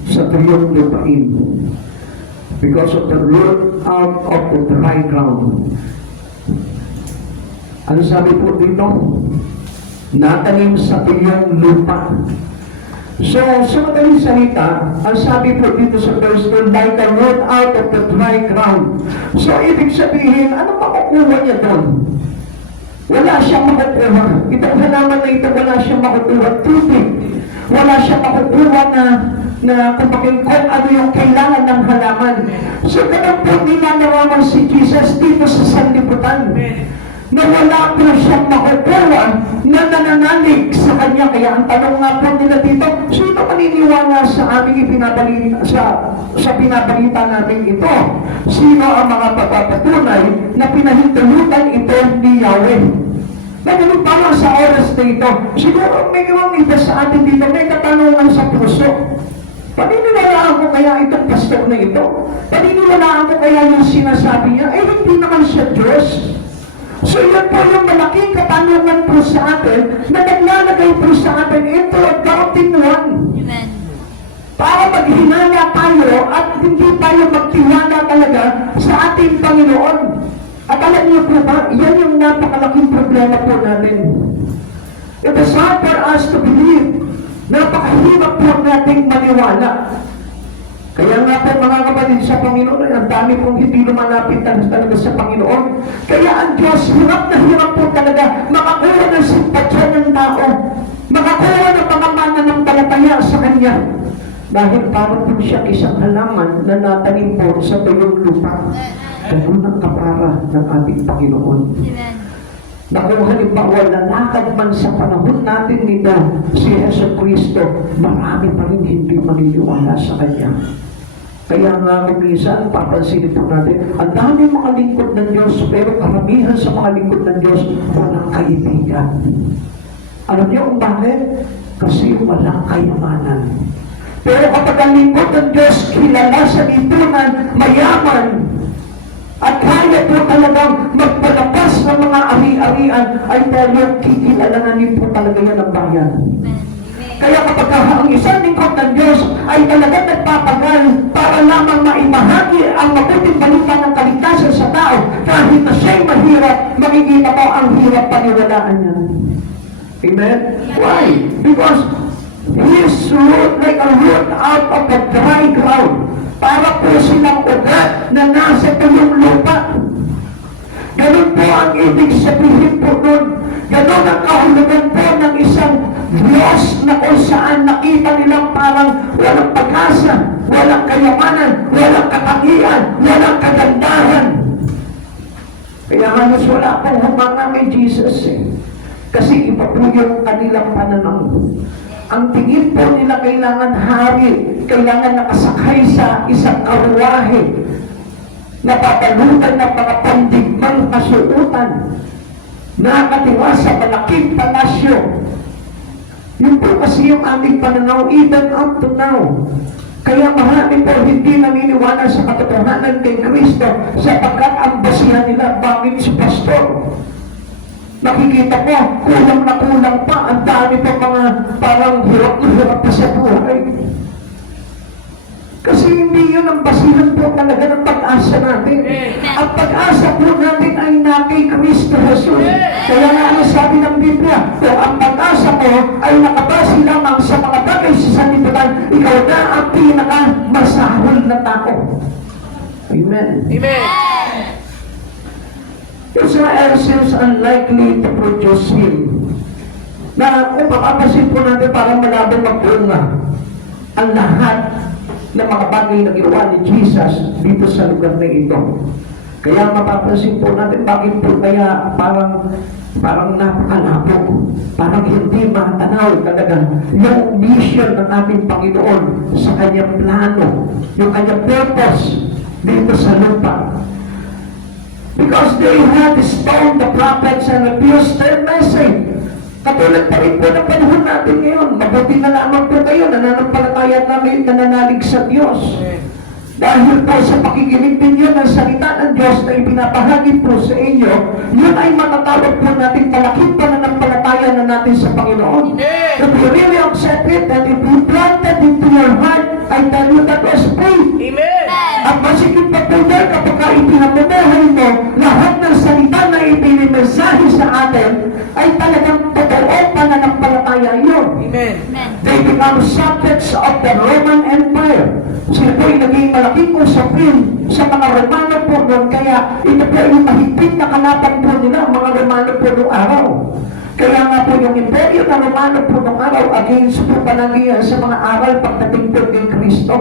sa tuyong lupain. Because of the root out of the dry ground. Ano sabi po dito? Natanim sa tuyong lupa. So, sa madaling salita, ang sabi po dito sa verse 2, like a root out of the dry ground. So, ibig sabihin, ano makukuha niya doon? Wala siyang makukuha. Itong halaman na ito, wala siyang makukuha. Tubig. Wala siyang makukuha na kung ano yung kailangan ng halaman. So, ganun po ninanawaman si Jesus dito sa sanlibutan. Na wala po siyang makukuha na nananalig sa kanya. Kaya ang tanong nga po nila dito, sino maniniwala sa aming ipinabalita, sa pinabalita namin ito? Sino ang mga papapatunay na pinahintulutan ito ni Yahweh? Nagaling pa lang sa oras na ito. Siguro may gawang iba sa atin dito, may katanungan sa puso. Paniniwalaan ko kaya itong pastor na ito? Paniniwalaan ko kaya yung sinasabi niya? Eh, hindi naman siya Diyos. So yan po yung malaking katanungan po sa atin na naglalagay po sa atin into a doubting one. Amen. Para maghinala tayo at hindi tayo magtiwala talaga sa ating Panginoon. At alam niyo po ba, yan yung napakalaking problema po natin. It is hard for us to believe. Napakahirap po nating maniwala. Kaya nga po mga kapatid sa Panginoon, ang dami pong hindi lumalapit talaga sa Panginoon. Kaya ang Diyos, hirap na hirap po talaga makakuha ng simpatya ng tao. Makakuha ng mga mananampalataya sa Kanya. Dahil parang po siya isang halaman na natanim po sa tuyong lupa. Ganun ang kapara ng ating Panginoon. Amen. Na kung halimbawa lalakad man sa panahon natin nito si Yesu Cristo, marami pa rin hindi maniniwala sa Kanya. Kaya nga kung minsan, papansinin po natin, ang dami mga lingkod ng Diyos, pero karamihan sa mga lingkod ng Diyos, walang kaibigan. Alam niyo kung bakit? Kasi walang kayamanan. Pero kapag ang lingkod ng Diyos, kilala sa lipunan, mayaman, at kaya po talagang magpalapas ng mga ari-arian, ay talagang kikilalanin po talaga yan ang bayan. Kaya kapag ang isang lingkod ng Diyos ay talagang nagpapagal para lamang maibahagi ang mabuting balita ng kaligtasan sa tao, kahit na siya'y mahirap, makikita po ang hirap paniwalaan niya. Amen? Why? Because His root like a root out of the dry ground. Para po silang ugat na nasa tuyong lupa. Ganun po ang ibig sabihin po nun. Ganun ang kahulugan po ng isang Diyos na kung saan nakita nilang parang walang pag-asa, walang kayamanan, walang katangian, walang kagandahan. Kaya halos wala pong humanga kay Jesus eh. Kasi iba po yung kanilang pananaw. Ang tingin po nila kailangan hari, kailangan nakasakay sa isang karuwahe, napapalutan ng mga pandigmang kasuutan, nakakatiwa sa malaking palasyo. Yun po kasi yung aming pananaw, even up to now. Kaya marami po hindi naniniwala sa katotohanan kay Kristo sapagkat ang basihan nila, bakit si pastor? Nakikita ko, kulang na kulang pa, ang dami pa mga parang hirap na hirap pa sa buhay. Kasi hindi yun ang basihan po talaga ng pag-asa natin. Ang pag-asa po natin ay na kay Kristo Jesus. Kaya nga ano sabi ng Biblia, kung ang pag-asa mo ay nakabase lamang sa mga bagay sa sanlibutan, ikaw na ang pinaka-masahol na tao. Amen. Amen. Israel seems unlikely to produce him. Na kung papapasin po natin para malabang magbunga ang lahat ng mga bagay na ginawa ni Jesus dito sa lugar na ito. Kaya mapapansin po natin bakit po kaya parang napakalabo, parang hindi matanaw talaga yung mission ng ating Panginoon sa kanyang plano, yung kanyang purpose dito sa lupa. Because they had stoned the prophets and abused their message. Katulad pa rin po ng panahon natin ngayon. Mabuti na lamang po kayo, nananampalataya namin, nananalig sa Diyos. Dahil po sa pakikinig ninyo ng salita ng Diyos na ipinapahagi po sa inyo, yun ay matatawag po natin malaking pananampalataya na natin sa Panginoon. If you really accept it, and if you planted into your heart, I tell you that was free. Amen. At masigit pa po yan kapag ipinamubuhay mo, lahat ng salita na ipinimensahe sa atin ay talagang totoo pananampalataya yun. Amen. They become subjects of the Roman Empire. Sila po ay naging malaking usapin sa mga Romano po noon, kaya ito po yung mahigpit na kalaban po nila, ang mga Romano po noong araw. Kaya nga po yung imperyo na Romano po noong araw against po panagihan sa mga aral pagdating po kay Kristo.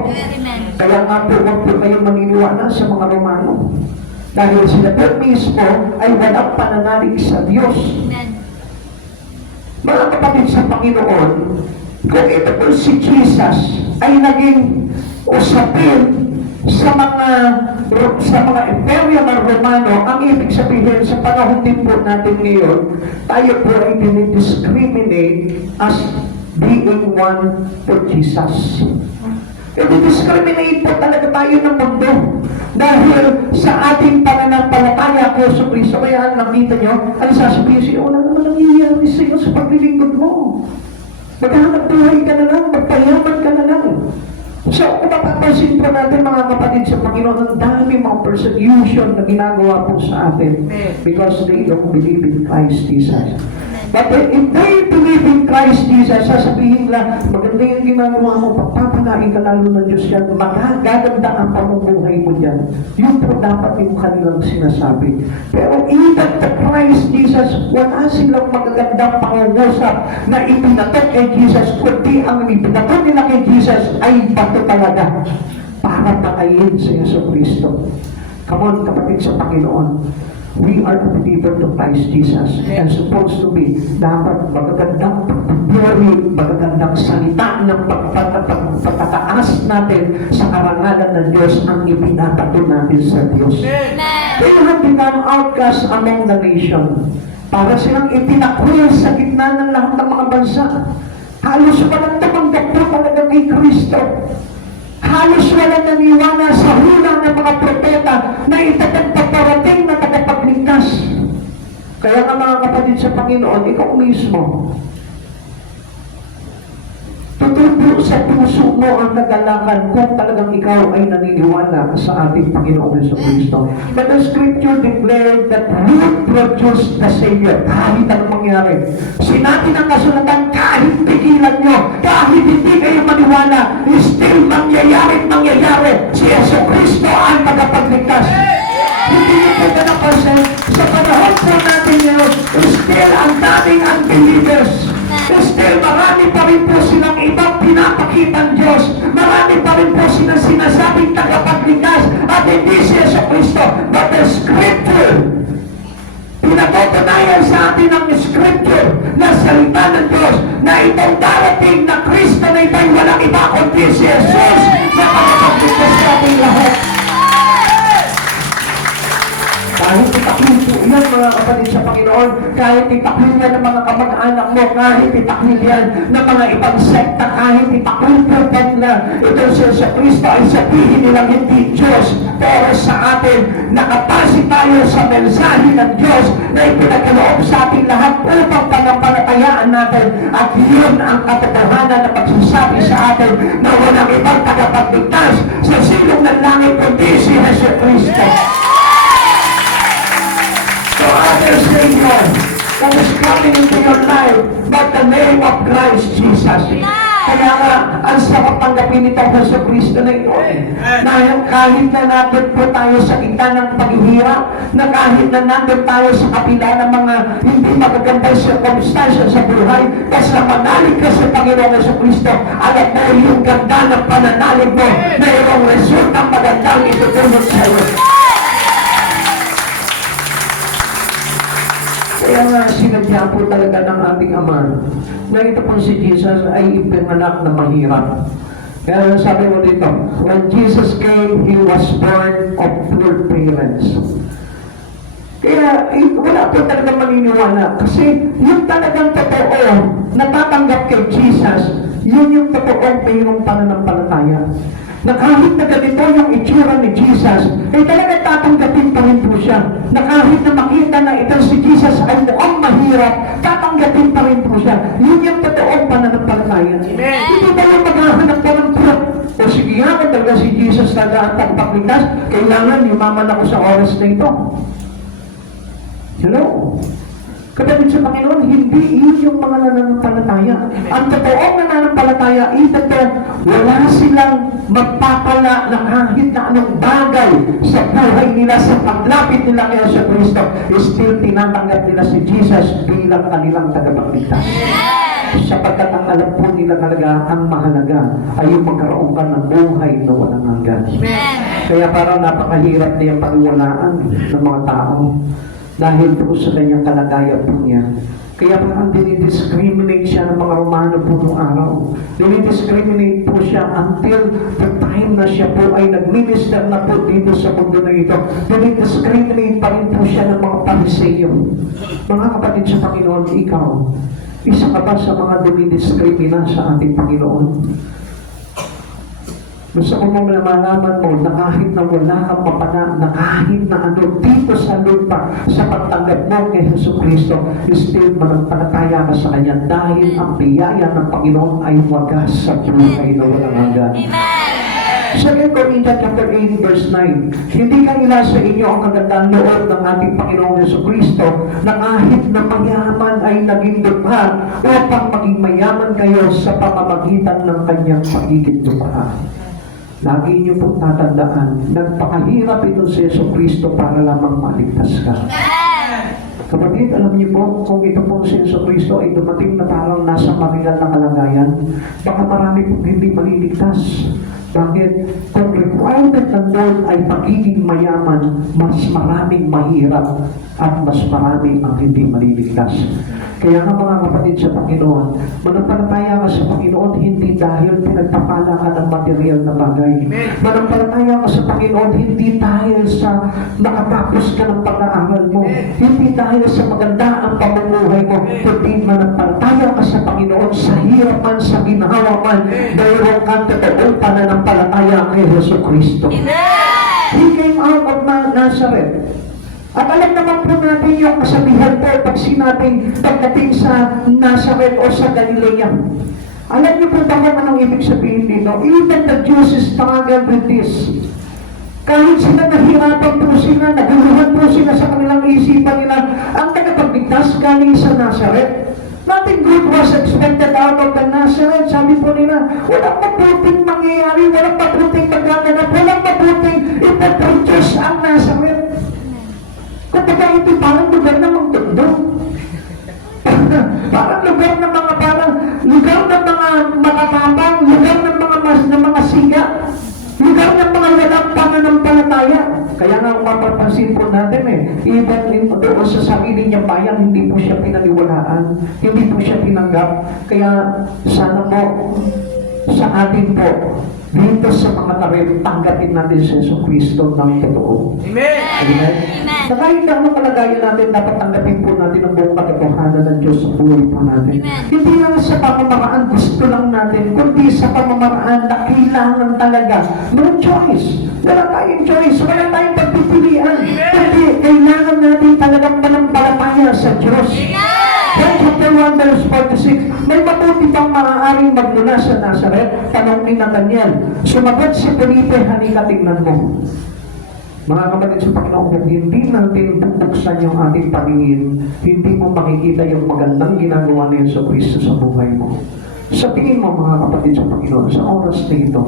Kaya nga po huwag po kayong maniniwala sa mga Romano. Dahil sila po mismo ay walang pananalig sa Diyos. Mga kapatid sa Panginoon, kung ito po si Jesus ay naging usapin sa mga imperyo ng Romano, ang ibig sabihin sa panahon din po natin ngayon, tayo po ay dinidiscriminate as being one for Jesus. I-discriminate po talaga tayo ng mundo dahil sa ating pananampalataya kay Yesu Cristo. Kaya nakita nyo, ang sasabihin siya, wala naman nangyayari sa iyo sa paglilingkod mo. Maghahanap buhay ka na lang, magpayaman ka na lang. So, kung mapapansin po natin mga kapatid sa Panginoon, ang dami mga persecution na ginagawa po sa atin because they don't believe in Christ Jesus. But if they believe in Christ Jesus, sasabihin lang, maganda yung ginagawa mo, pagpapanain ka lalo ng Diyos yan, magaganda ang pamumuhay mo dyan. Yun po dapat yung kanilang sinasabi. Pero even to Christ Jesus, wala silang magagandang pangungusap na ipinatok kay Jesus, kundi ang ipinatok nila kay Jesus ay bato talaga para patayin sa Yesu Cristo. Come on, kapatid sa Panginoon. We are the believer to Christ Jesus and supposed to be dapat magagandang pagpapuri, magagandang salita ng pagtataas natin sa karangalan ng Diyos ang ipinapato natin sa Diyos. They have become outcasts among the nation. Para silang itinakwil sa gitna ng lahat ng mga bansa. Halos walang tumanggap po talaga kay Kristo. Halos walang naniwala sa hula ng mga propeta na itatagpaparating na tagapagligtas. Kaya nga mga kapatid sa Panginoon, ikaw mismo, tutubo sa puso mo ang kagalakan kung talagang ikaw ay naniniwala sa ating Panginoon Yesu Cristo. But the Scripture declared that we produce the Savior kahit anong mangyari. Sinabi ng kasulatan, kahit pigilan nyo, kahit hindi kayo maniwala, still mangyayari. Si Yesu Cristo ang tagapagligtas. Hindi nyo po na napansin, sa panahon po natin ngayon, still ang daming unbelievers. Still, marami pa rin po silang ibang pinapakitang Diyos. Marami pa rin po silang sinasabing tagapagligtas at hindi si Yesu Cristo. But the Scripture, pinatutunayan sa atin ang Scripture na salita ng Diyos na itong darating na Kristo na ito'y walang iba kundi si Jesus na tagapagligtas sa ating lahat. Kahit itakwil po yan mga kapatid sa Panginoon, kahit itakwil yan ng mga kamag-anak mo, kahit itakwil yan ng mga ibang sekta, kahit itakwil po na ito si Yesu Cristo ay sabihin nilang hindi Diyos, pero sa atin, nakapasi tayo sa mensahe ng Diyos na ipinagkaloob sa ating lahat upang panampalatayaan natin at yun ang katotohanan na pagsasabi sa atin na walang ibang tagapagligtas sa silong ng langit kundi si Yesu Cristo. So other Savior that is coming into your life but the name of Christ Jesus. Kaya nga, ang sarap tanggapin ito sa Yesu Cristo na ito. Na kahit na nandun po tayo sa gitna ng paghihirap, na kahit na nandun tayo sa kapila ng mga hindi magagandang circumstances sa buhay, kasi manalig ka sa Panginoong Yesu Cristo, alam mo yung ganda ng pananalig mo, mayroong resultang magandang itutulog sa iyo. Kaya nga sinadya po talaga ng ating Ama na ito po si Jesus ay ipinanganak na mahirap. Kaya sabi mo dito, when Jesus came, He was born of poor parents. Kaya wala po talaga maniniwala kasi yung talagang totoo natatanggap kay Jesus, yun yung totoong mayroong pananampalataya. Na kahit na ganito yung itsura Jesus, ay talaga tatanggapin pa rin po siya. Na kahit na makita na itong si Jesus ay mukhang mahirap, tatanggapin pa rin po siya. Yun yung totoong pananampalataya. Hindi ba yung maghahanap po ng proof? O sige nga, kung talaga si Jesus na daang pagligtas, kailangan yumaman ako sa oras na ito. Hello? Kapatid sa Panginoon, hindi yun yung mga nananampalataya. Ang totoong nananampalataya, ito wala silang magpapala na kahit na anong bagay sa buhay nila, sa paglapit nila kay Yesu Cristo, still tinatanggap nila si Jesus bilang kanilang tagapagligtas. Sapagkat ang alam po nila talaga, ang mahalaga ay yung magkaroon ka ng buhay na walang hanggan. Kaya parang napakahirap na yung paniwalaan ng mga tao dahil po sa kanyang kalagayan po niya. Kaya parang dinidiscriminate siya ng mga Romano po noong araw. Dinidiscriminate po siya until the time na siya po ay nag-minister na po dito sa mundo na ito. Dinidiscriminate pa rin po siya ng mga Pariseyo. Mga kapatid sa Panginoon, ikaw, isa ka ba sa mga dinidiscrimina sa ating Panginoon? Gusto ko mo malaman mo na kahit na wala kang mapana, na kahit na ano dito sa lupa, sa pagtanggap mo kay Yesu Cristo, still manampalataya ka sa Kanya dahil ang biyaya ng Panginoon ay wagas sa buhay na walang hanggan. Sa 2 Corinthians chapter 8 verse 9, hindi kanila sa inyo ang kagandang loob ng ating Panginoong Yesu Cristo na kahit na mayaman ay naging dukha upang maging mayaman kayo sa pamamagitan ng Kanyang pagiging dukha. Lagi niyo po tatandaan, nagpakahirap ito si Yesu Cristo para lamang maligtas ka. Kapatid, alam niyo po, kung ito po si Yesu Cristo ay dumating na parang nasa marigal na kalagayan, baka marami pong hindi maliligtas. Bakit? Kung requirement ng Lord ay pagiging mayaman, mas maraming mahirap at mas marami ang hindi maliligtas. Kaya nga mga kapatid sa Panginoon, manampalataya ka sa Panginoon hindi dahil pinagpapala ka ng material na bagay. Manampalataya ka sa Panginoon hindi dahil sa nakatapos ka ng pag-aaral mo. Hindi dahil sa maganda ang pamumuhay mo. Kundi manampalataya ka sa Panginoon sa hirap man, sa ginawa man, mayroon kang totoong pananampalataya kay Yesu Cristo. He came out of Nazareth. At alam naman po natin yung kasabihan po pag sinabing pagdating sa Nazareth o sa Galilea. Alam niyo po ba kung anong ibig sabihin dito? Even the Jews struggle with this. Kahit sila nahirapan po sila, naguluhan po sila sa kanilang isipan nila, ang tagapagligtas galing sa Nazareth. Nothing good was expected out of the Nazareth. Sabi po nila, walang mabuting mangyayari, walang mabuting magaganap, walang mabuting ipoproduce ang Nazareth. Kapag ito parang lugar ng mga tundo. Parang lugar ng mga lugar ng mga matatapang, lugar ng mga siga, lugar ng mga walang pananampalataya. Kaya nga mapapansin po natin even doon sa sarili niyang bayan, hindi po siya pinaniwalaan, hindi po siya tinanggap. Kaya sana po sa atin po, dito sa mga tarin, tanggapin natin si Yesu Cristo ng totoo. Amen! Amen? Na kahit na anong kalagayan natin, dapat tanggapin po natin ang buong katotohanan ng Diyos sa buhay po natin. Amen. Hindi lang sa pamamaraan gusto lang natin, kundi sa pamamaraan na kailangan talaga. No choice. Wala tayong choice. Wala tayong pagpipilian. Kundi kailangan natin talagang manampalataya sa Diyos. John chapter 1 verse 46, may mabuti bang maaaring magmula sa Nazareth? Tanong ni Nathaniel. Sumagot si Felipe, halika tingnan mo. Mga kapatid sa Panginoon, kung hindi natin bubuksan yung ating paningin, hindi mo makikita yung magandang ginagawa ni Yesu Cristo sa buhay mo. Sa tingin mo mga kapatid sa Panginoon, sa oras na ito,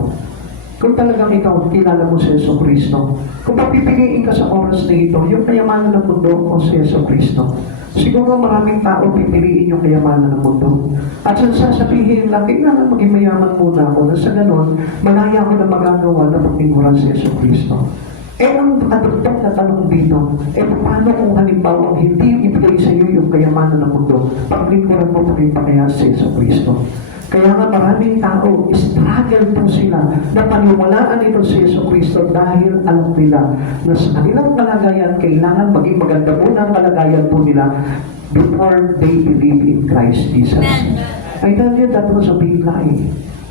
kung talagang ikaw kilala mo si Yesu Cristo, kung papipiliin ka sa oras na ito, yung kayamanan ng mundo o si Yesu Cristo, siguro maraming tao pipiliin yung kayamanan ng mundo. At sasabihin lang, kailangan maging mayaman muna ako na sa ganon, malaya ko na magagawa na maglingkuran si Yesu Cristo. Ang kadugtong na tanong dito, paano kung halimbawa hindi ibigay sa iyo yung kayamanan ng mundo, paglingkuran mo pa kaya si Yesu Cristo? Kaya nga maraming tao, struggle po sila na paniwalaan ito si Yesu Cristo dahil alam nila na sa kanilang kalagayan, kailangan maging maganda muna ang kalagayan po nila before they believe in Christ Jesus. I tell you, that was a big lie.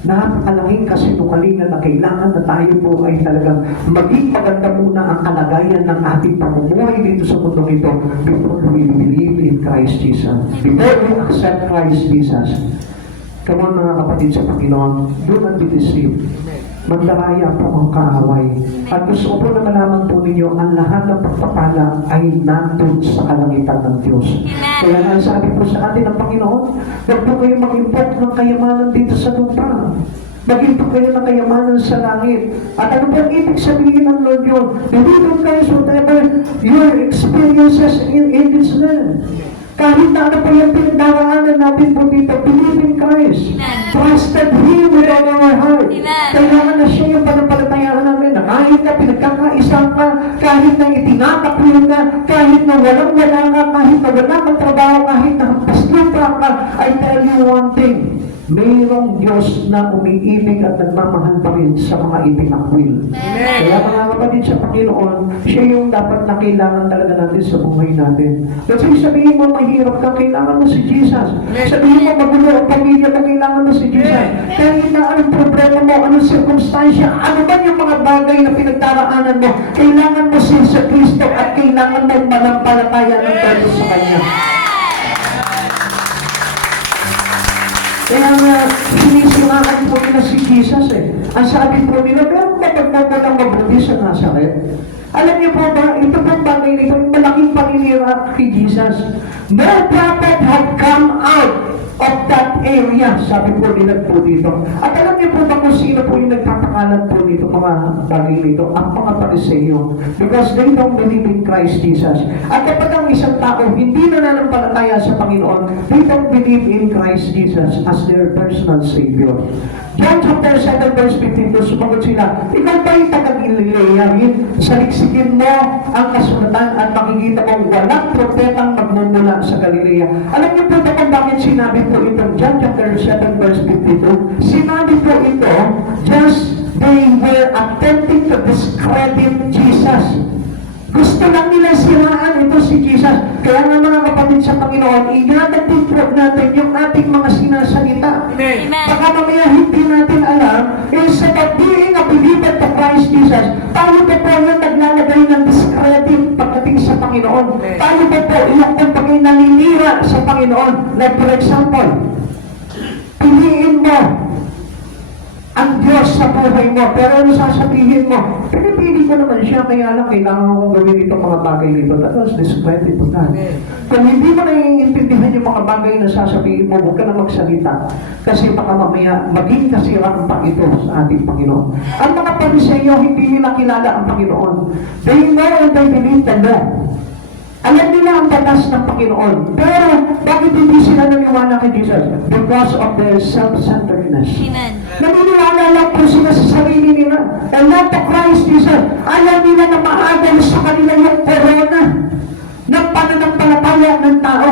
napakalaking kasinungalingan na kailangan na tayo po ay talagang maging maganda muna ang kalagayan ng ating pamumuhay dito sa mundong ito before we believe in Christ Jesus. Before we accept Christ Jesus. Come on mga kapatid sa Panginoon, do not be deceived. Magdaraya po ang kaaway. At gusto ko po na malaman po ninyo, ang lahat ng pagpapala ay nandun sa kalangitan ng Diyos. Kaya nga sabi po sa atin ng Panginoon, huwag po kayo mag-import ng kayamanan dito sa lupa. Mag-import kayo ng kayamanan sa langit. At ano po ang ibig sabihin ng Lord yun? Believe in Christ whatever your experiences in this land. Kahit na ano po yung pinagdaraanan natin po dito, believe in Christ. Trusted Him with all our heart. Kailangan na siya yung panampalatayaan namin na kahit na pinagkakaisa ka, kahit na itinatakwil ka, kahit na walang-wala ka, kahit na wala kang trabaho, kahit na paslupa ka, I tell you one thing, mayroong Diyos na umiibig at nagmamahal pa rin sa mga itinakwil. Kaya mga kapatid sa Panginoon, siya yung dapat na kailangan talaga natin sa buhay natin. Kasi sabihin mo mahirap ka, kailangan mo si Jesus. Sabihin mo magulo ang pamilya ka, kailangan mo si Jesus. Kahit na anong problema mo, anong sirkumstansya, ano ba yung mga bagay na pinagdaraanan mo, kailangan mo si Kristo at kailangan mo manampalataya ng Diyos sa Kanya. Kaya nga, sinisiraan po nila si Jesus eh. Ang sabi po nila, pero mapagpapatang mabuti sa Nazareth. Alam niyo po ba, ito pong bagay nito, yung malaking paninira kay Jesus. No prophet had come out of that area, sabi po nila po dito. At alam niyo po ba kung sino po yung nagpapakalat po nito, mga bagay nito? Ang mga Pariseyo. Because they don't believe in Christ Jesus. At kapag ang isang tao hindi nananampalataya sa Panginoon, they don't believe in Christ Jesus as their personal Savior. John chapter 7 verse 52, sumagot sila, ikaw ba yung taga-Galilea? Saliksikin mo ang kasulatan at makikita kong walang propetang magmumula sa Galilea. Alam niyo po ba kung bakit sinabi po ito? John chapter 7 verse 52, sinabi po ito, just they were attempting to discredit Jesus. Gusto lang nila siraan ito si Jesus. Kaya nga mga kapatid sa Panginoon, ingatan po natin yung ating mga sinasalita. Amen. Baka mamaya hindi natin alam, instead of being a believer to Christ Jesus, tayo pa po yung naglalagay ng discredit pagdating sa Panginoon. Amen. Tayo pa po yung pagpagay naninira sa Panginoon. Like for example, piliin mo ang Diyos sa buhay mo, pero ano sasabihin mo? Pinipili ko naman siya, kaya lang kailangan kong gawin itong mga bagay dito. That was discredit to God. Kung hindi mo naiintindihan yung mga bagay na sasabihin mo, huwag ka na magsalita. Kasi baka mamaya maging kasiraan pa ito sa ating Panginoon. Ang mga Pariseyo, hindi nila kilala ang Panginoon. They know and they believe the law. Alam nila ang batas ng Panginoon. Pero bakit hindi sila naniwala kay Jesus? Because of their self-centeredness. Amen. Naniniwala lang po sila sa sarili nila. And not to Christ Jesus. Alam nila na maagal sa kanila yung corona ng pananampalataya ng tao.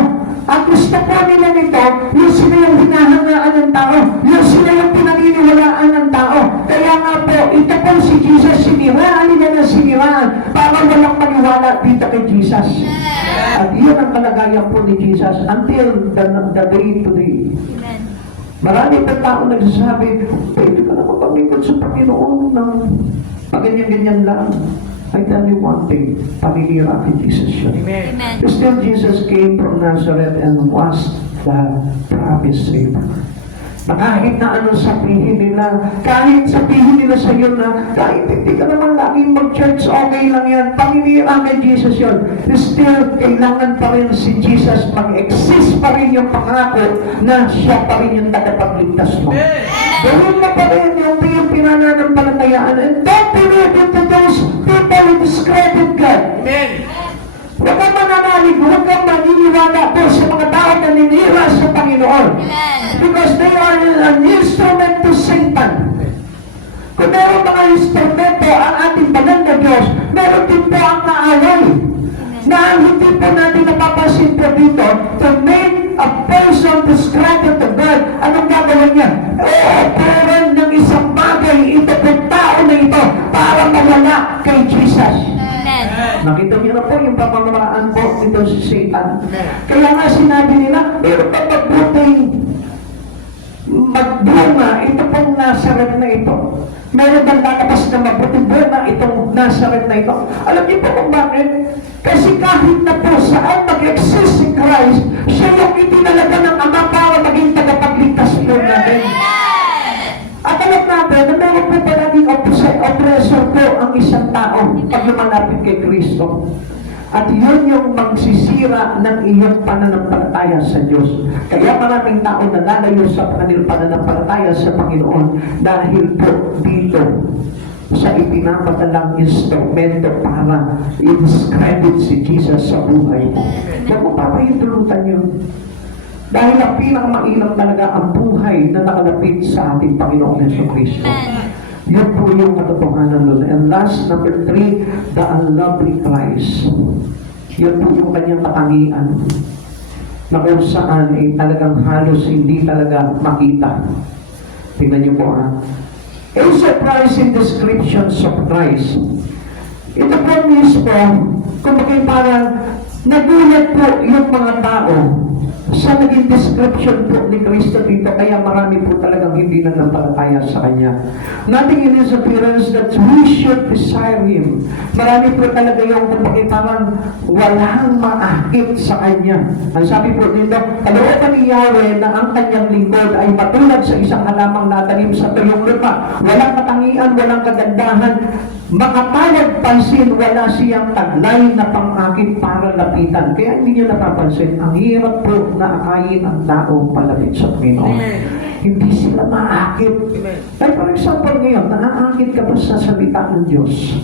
At gusto po nila nito, yung sila yung hinahangaan ng tao, yung sila yung pinaniniwalaan ng tao. Kaya nga po, ito po si Jesus, siniraan nila na siniraan para walang maniwala dito kay Jesus. At yun ang kalagayan po ni Jesus until the day today. Amen. Marami pa tao nagsasabi, pwede ka naman pamikot sa Panginoon ng paganyan-ganyan lang. I tell you one thing, paninira kay Jesus siya. Amen. Still, Jesus came from Nazareth and was the promised Savior. Na kahit na ano sabihin nila, kahit sabihin nila sa iyo na, kahit hindi ka naman laging mag-church, okay lang yan, paninira kay Jesus yun. Still, kailangan pa rin si Jesus mag-exist pa rin yung pangako na siya pa rin yung tagapagligtas mo. Gawin mo pa rin yung pinananampalatayaan. And don't believe into those people who discredit God. Amen. Huwag kang mananalig, huwag kang maniniwala po sa mga tao na ninira sa Panginoon. Amen. Because they are an instrument to Satan. Kung meron mga instrumento ang ating banal na Diyos, meron din po ang naaway. Na hindi po natin napapansin po dito to make a person discredit to God. Anong gagawin niya? Operan ng isang bagay ito po tao na ito para mawala kay Jesus. Amen. Nakita niyo na po yung pamamaraan po nito si Satan. Kaya nga sinabi nila, meron pa magbuting magbunga ito pong Nazaret na ito. Meron bang lalabas na mabuting bunga itong Nazaret na ito? Alam niyo po kung bakit? Kasi kahit na po saan mag-exist si Christ, siya yung itinalaga ng Ama para maging tagapagligtas po natin. At alam natin na meron po palaging oppressor po ang isang tao pag lumalapit kay Kristo. At yun yung magsisira ng iyong pananampalataya sa Diyos. Kaya maraming tao nalalayo sa kanilang pananampalataya sa Panginoon dahil po dito sa ipinapadalang instrumento para i-discredit si Jesus sa buhay mo. Huwag mo papahintulutan yun. Dahil ang pinakamainam talaga ang buhay na nakalapit sa ating Panginoong Jesucristo. Yun po yung katotohanan nun. And last, number 3, the unlovely Christ. Yun po yung kanyang katangian na kung saan ay talagang halos hindi talaga makita. Tingnan niyo po ha. A surprising descriptions of Christ. Ito po mismo, kung bakit parang nagulat po yung mga tao sa naging description po ni Kristo dito, kaya marami po talagang hindi na nampalataya sa Kanya. Nothing in His appearance that we should desire Him. Marami po talaga yung parang walang maakit sa Kanya. Ang sabi po dito, kalooban ni Yahweh na ang Kanyang lingkod ay matulad sa isang halamang natanim sa tuyong lupa. Walang katangian, walang kagandahan, makatayag pansin, wala siyang taglay na pang-akit para lapitan. Kaya hindi niyo napapansin, ang hirap po na akayin ang tao palapit sa Panginoon. Hindi sila maakit. Like for example ngayon, naaakit ka ba sa salita ng Diyos?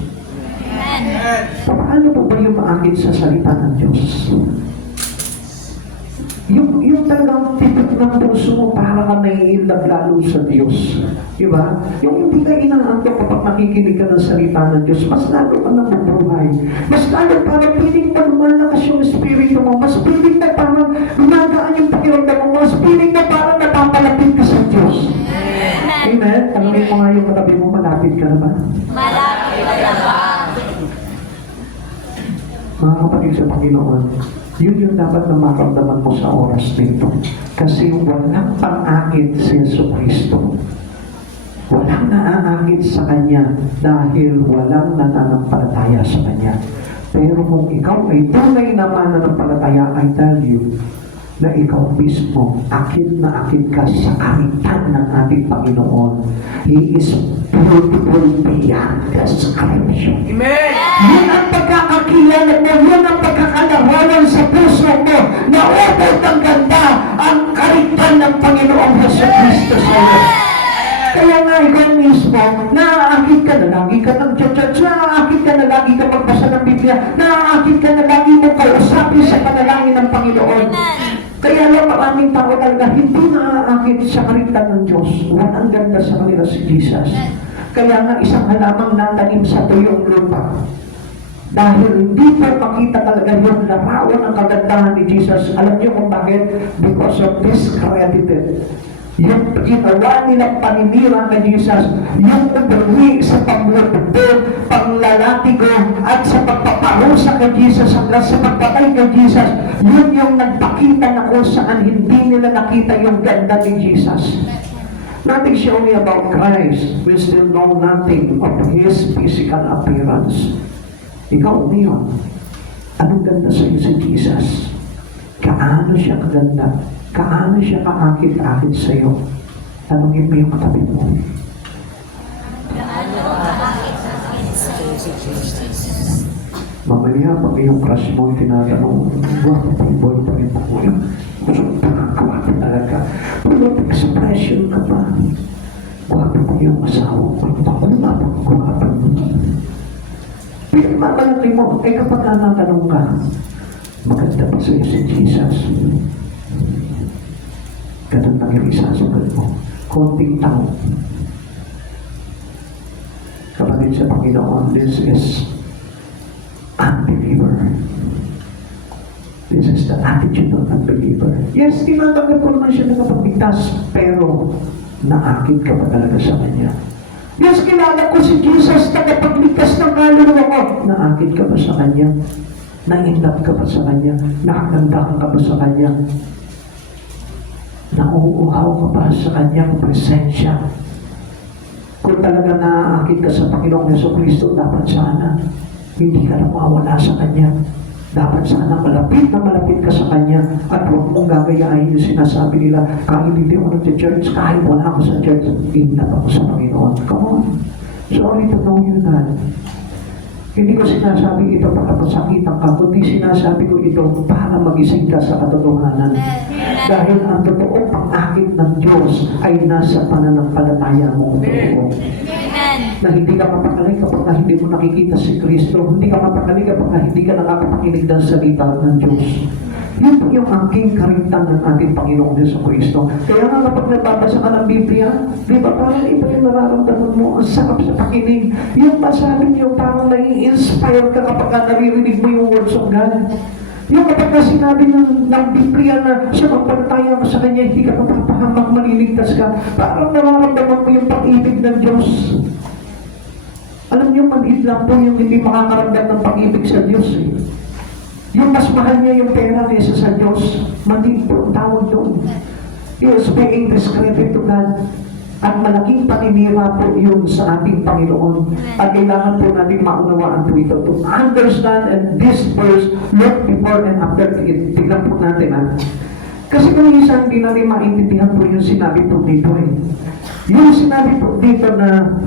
Paano po ba yung maakit sa salita ng Diyos? Yung talagang tipik ng puso mo para ka naiinlove lalo sa Diyos. Diba? Yung hindi ka inaantok kapag nakikinig ka ng salita ng Diyos, mas lalo ka nang bubuhay. Mas lalo parang piling pa lumalakas yung espiritu mo. Mas piling na parang gumagaan yung pakiramdam mo. Mas piling na parang napapalapit ka sa Diyos. Amen? Tanungin mo nga yung katabi mo, malapit ka na ba? Malapit ka na ba? Mga kapatid sa Panginoon, yun yung dapat na makamdaman mo sa oras nito. Kasi walang pang-akit si Jesucristo. Walang naaakit sa Kanya dahil walang nananampalataya sa Kanya. Pero kung ikaw ay tunay na mananampalataya, I tell you, na ikaw mismo, akit na akit ka sa karitan ng ating Panginoon. He is beautiful beyond description. Amen! Yun ang pagkakakilala mo, yun ang pagkakalarawan sa puso mo, na ubod ang ganda ang karitan ng Panginoong Jesucristo sa iyo. Kaya nga ikaw mismo, naaakit ka na lagi ka ng church, naaakit ka na lagi ka magbasa ng Biblia, naaakit ka na lagi mo kausapin sa panalangin ng Panginoon. Kaya lang maraming tao talaga hindi naaakit sa karitan ng Diyos. Walang ganda sa kanila si Jesus. Kaya nga isang halamang natanim sa tuyong lupa. Dahil hindi po makita talaga yung larawan ng kagandahan ni Jesus. Alam niyo kung bakit? Because of discredited. Yung ginawa nilang paninira kay Jesus, yung pagdawi sa pamlubog, panglalatigo, at sa pagpaparusa kay Jesus, hanggang sa pagpatay kay Jesus, yun yung nagpakita na kung saan hindi nila nakita yung ganda ni Jesus. Nothing show me about Christ. We still know nothing of His physical appearance. Ikaw niyo, anong ganda sa iyo si Jesus? Kaano siya kaganda? Kaano siya kaakit-akit sa iyo? Tanungin mo yung katabi mo. Kaano kaakit sa iyo si Jesus? Mamaya, pag yung crush mo, tinatanong, gwapo pa yung boyfriend mo yun. Gwapo talaga. Pero expression ka pa. Gwapo pa yung asawa ko. Ano ba ang gwapo mo? Pinagmamalaki mo, kapag natanong ka, maganda pa sa'yo si Jesus. Ganun lang yung isasagot mo. Konting tao. Kapatid sa Panginoon, this is unbeliever. This is the attitude of unbeliever. Yes, tinatanggap ko naman siya nakapagligtas, pero naakit ka pa talaga sa Kanya. Yes, kilala ko si Jesus nakapagligtas ng kaluluwa ko. Naakit ka ba sa Kanya? Na-inlove ka ba sa Kanya? Nakagandahan ka ba sa Kanya? Nauuhaw ka ba sa kanyang presensya? Kung talaga naaakit ka sa Panginoong Jesucristo, dapat sana hindi ka na mawala sa Kanya. Dapat sana malapit na malapit ka sa Kanya at huwag mong gagayahin yung sinasabi nila, kahit hindi ako nag-church, kahit wala ako sa church, inap ako sa Panginoon. Come on. Sorry to know you that. Hindi ko sinasabi ito para masakitan ka, kundi sinasabi ko ito para magising ka sa katotohanan. Dahil ang totoong pang-akit ng Diyos ay nasa pananampalataya mo. Amen. Na hindi ka mapakali kapag hindi mo nakikita si Kristo. Hindi ka mapakali kapag hindi ka nakakapakinig ng salita ng Diyos. Yun po yung aking karintan ng ating Panginoong Jesucristo. Kaya nga kapag nagbabasa ka ng Biblia, di ba parang iba yung nararamdaman mo, ang sarap sa pakinig. Yung basahin niyo parang nai-inspire ka kapag naririnig mo yung words of God. Yung kapag sinabi ng Biblia na sumampalataya mo sa Kanya, hindi ka mapapahamak, maliligtas ka, parang nararamdaman mo yung pag-ibig ng Diyos. Alam niyo, maliit lang po yung hindi makakaramdam ng pag-ibig sa Diyos. Yung mas mahal niya yung pera kaysa sa Diyos, maliit po ang tawag doon. He is paying discredit to God. At malaking paninira po yun sa ating Panginoon. At kailangan po natin maunawaan po ito. To understand and this verse, look before and after it. Tignan po natin ha. Kasi kung minsan hindi natin maintindihan po yung sinabi po dito eh. Yung sinabi po dito na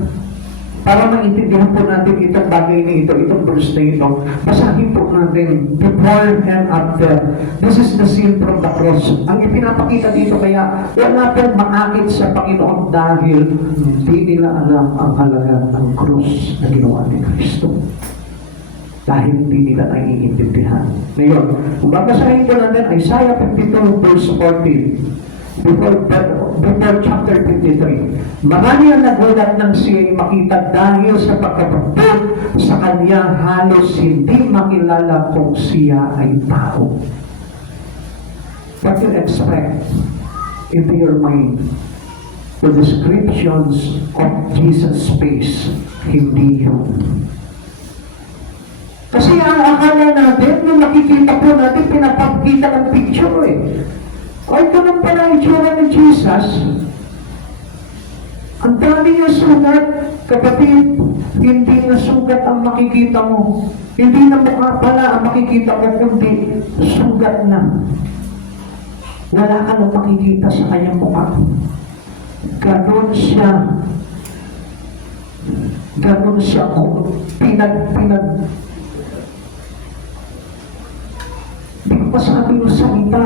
para maintindihan po natin itong bagay na ito, itong verse na ito, basahin po natin before and after. This is the scene from the cross. Ang ipinapakita dito kaya wala pong maakit sa Panginoon dahil hindi nila alam ang halaga ng cross na ginawa ni Kristo. Dahil hindi nila naiintindihan. Ngayon, kung babasahin po natin Isaiah 52 verse 14. Before chapter 53, marami ang nagulat ng siya'y makita dahil sa pagkapagpag sa kanya halos hindi makilala kung siya ay tao. What you expect into your mind, the descriptions of Jesus' face, hindi yun. Kasi ang akala natin, yung nakikita po natin, pinapagkita ng picture eh. Ay, ganun pala ang itsura ni Jesus. Ang dami niya sugat, kapatid, hindi na sugat ang makikita mo. Hindi na mukha pala ang makikita mo, kundi sugat na. Wala ka nang makikita sa kanyang mukha. Ganon siya. Ganon siya. Hindi ko masabi yung salita.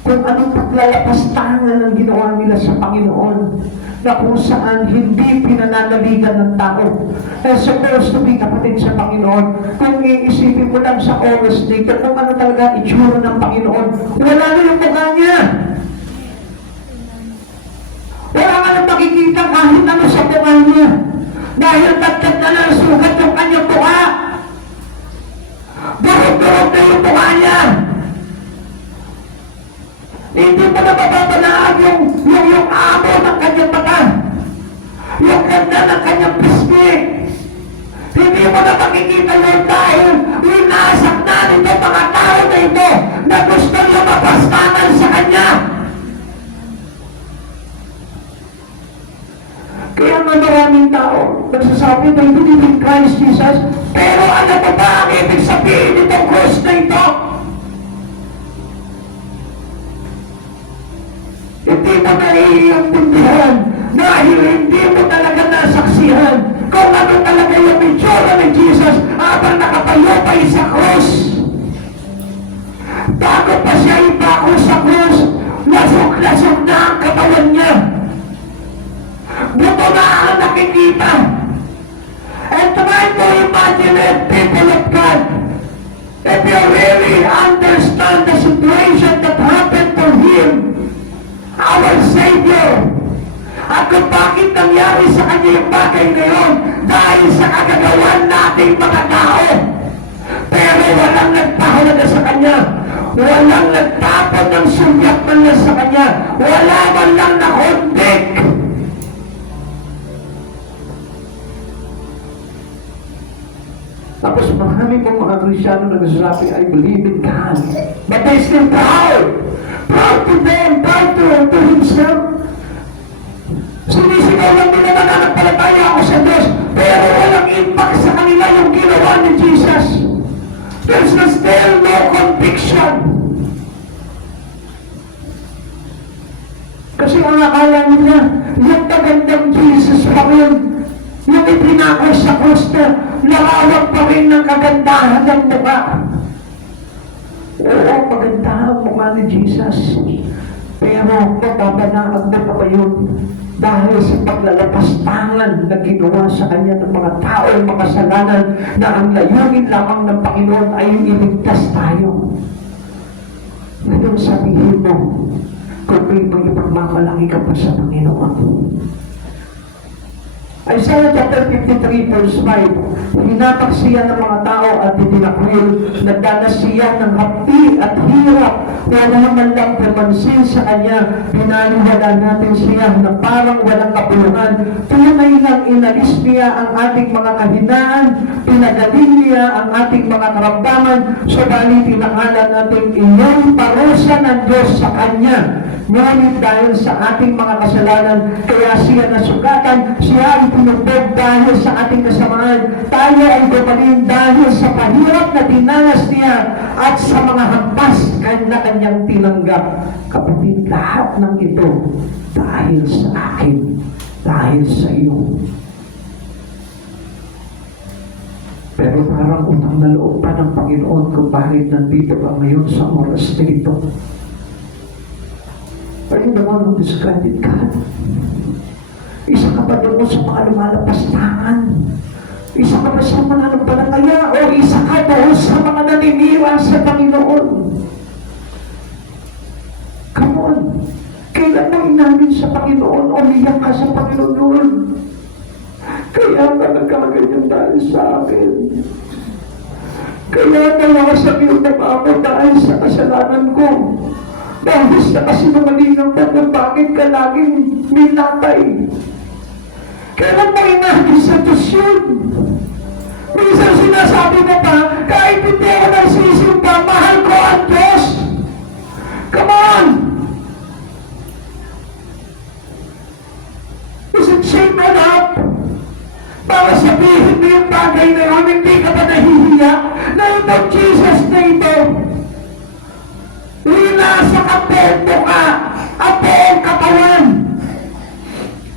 Kung anong paglalapastangan ang ginawa nila sa Panginoon na kung saan hindi pinananaligan ng tao. Supposed to be kapatid sa Panginoon. Kung iisipin mo lang sa oras dito, kung ano talaga itsura ng Panginoon, wala na yung mukha niya. Wala ka nang makikita kahit ano sa mukha niya. Dahil tagtag na lang sugat yung kanyang mukha. Durog-durog na yung mukha niya. Hindi mo na mapapanaag yung amo ng kanyang mata. Yung ganda ng kanyang pisngi. Hindi mo na makikita yun dahil winasak na nito mga tao na ito na gusto niya mapastangan sa kanya. Kaya nga maraming tao nagsasabi na ito din Christ Jesus, pero ano pa ba ang ibig sabihin nitong cross na ito? Hindi mo naiintindihan dahil hindi mo talaga nasaksihan kung ano talaga yung itsura ni Jesus habang nakapalupay sa krus. Bago pa siya ipako sa krus, lasok-lasok na ang katawan niya. Buto na ang nakikita. And try to imagine it, people of God. If you really understand the situation that happened to him, our Savior, at kung bakit nangyari sa kanya yung bagay ngayon dahil sa kagagawan nating mga tao. Pero walang nagpahalaga sa kanya, walang nagtapon ng sugat man lang sa kanya, wala man lang nakondik. Tapos marami pong mga Kristyano nagsasabi, I believe in God, but they still proud proud to them, proud to himself. Sinisigaw lang nila na nananampalataya ako sa Diyos, pero walang impact sa kanila yung ginawa ni Jesus. There's still no conviction. Kasi ang akala nila, yung magandang Jesus pa rin, yung ipinako sa krus na nakawag pa rin ng kagandahan ng mukha. Oo, maganda ang mukha ni Jesus. Pero mababanaan na pa yun dahil sa paglalapastangan na ginawa sa kanya ng mga taong makasalanan na ang layunin lamang ng Panginoon ay yung iligtas tayo. Ngayon sabihin mo, kung may ipagmamalaki ka pa sa Panginoon. Isaiah chapter 53 verse 5, hinatak siya ng mga tao at itinakwil, nagdanas siya ng hapdi at hirap, wala man lang pamansin sa kanya, binaliwala natin siya na parang walang kapulungan. Tunay lang inalis niya ang ating mga kahinaan, pinagaling niya ang ating mga karamdaman, subalit tinangalan natin inyong parusa ng Diyos sa kanya. Ngunit dahil sa ating mga kasalanan, kaya siya nasugatan, siya ay pinubog dahil sa ating kasamaan. Tayo ay gumaling dahil sa pahirap na dinanas niya at sa mga hampas na kanyang tinanggap. Kapatid, lahat ng ito dahil sa akin, dahil sa iyo. Pero parang utang na loob pa ng Panginoon kung bakit nandito ka ngayon sa oras na ito. Are you the one who discredited God? Isa ka ba doon sa mga lumalapastangan? Isa ka ba sa mga nagpalataya? O isa ka doon sa mga naninira sa Panginoon? Come on! Kailan mo inamin sa Panginoon? Umiyak ka sa Panginoon, Lord? Kaya ka nagkaganyan dahil sa akin. Kaya nawasabihan na ba ako dahil sa kasalanan ko? Dahil sa kasinungalingan mo kung bakit ka laging minatay. Kailan mo inamin sa Diyos yun? Minsan sinasabi mo pa, kahit hindi ako nagsisimba, mahal ko ang Diyos. Come on! Is it shame enough? Para sabihin mo yung bagay na yun, hindi ka ba nahihiya na itong Jesus na ito? Nasa kapento ka, apo ang katawan.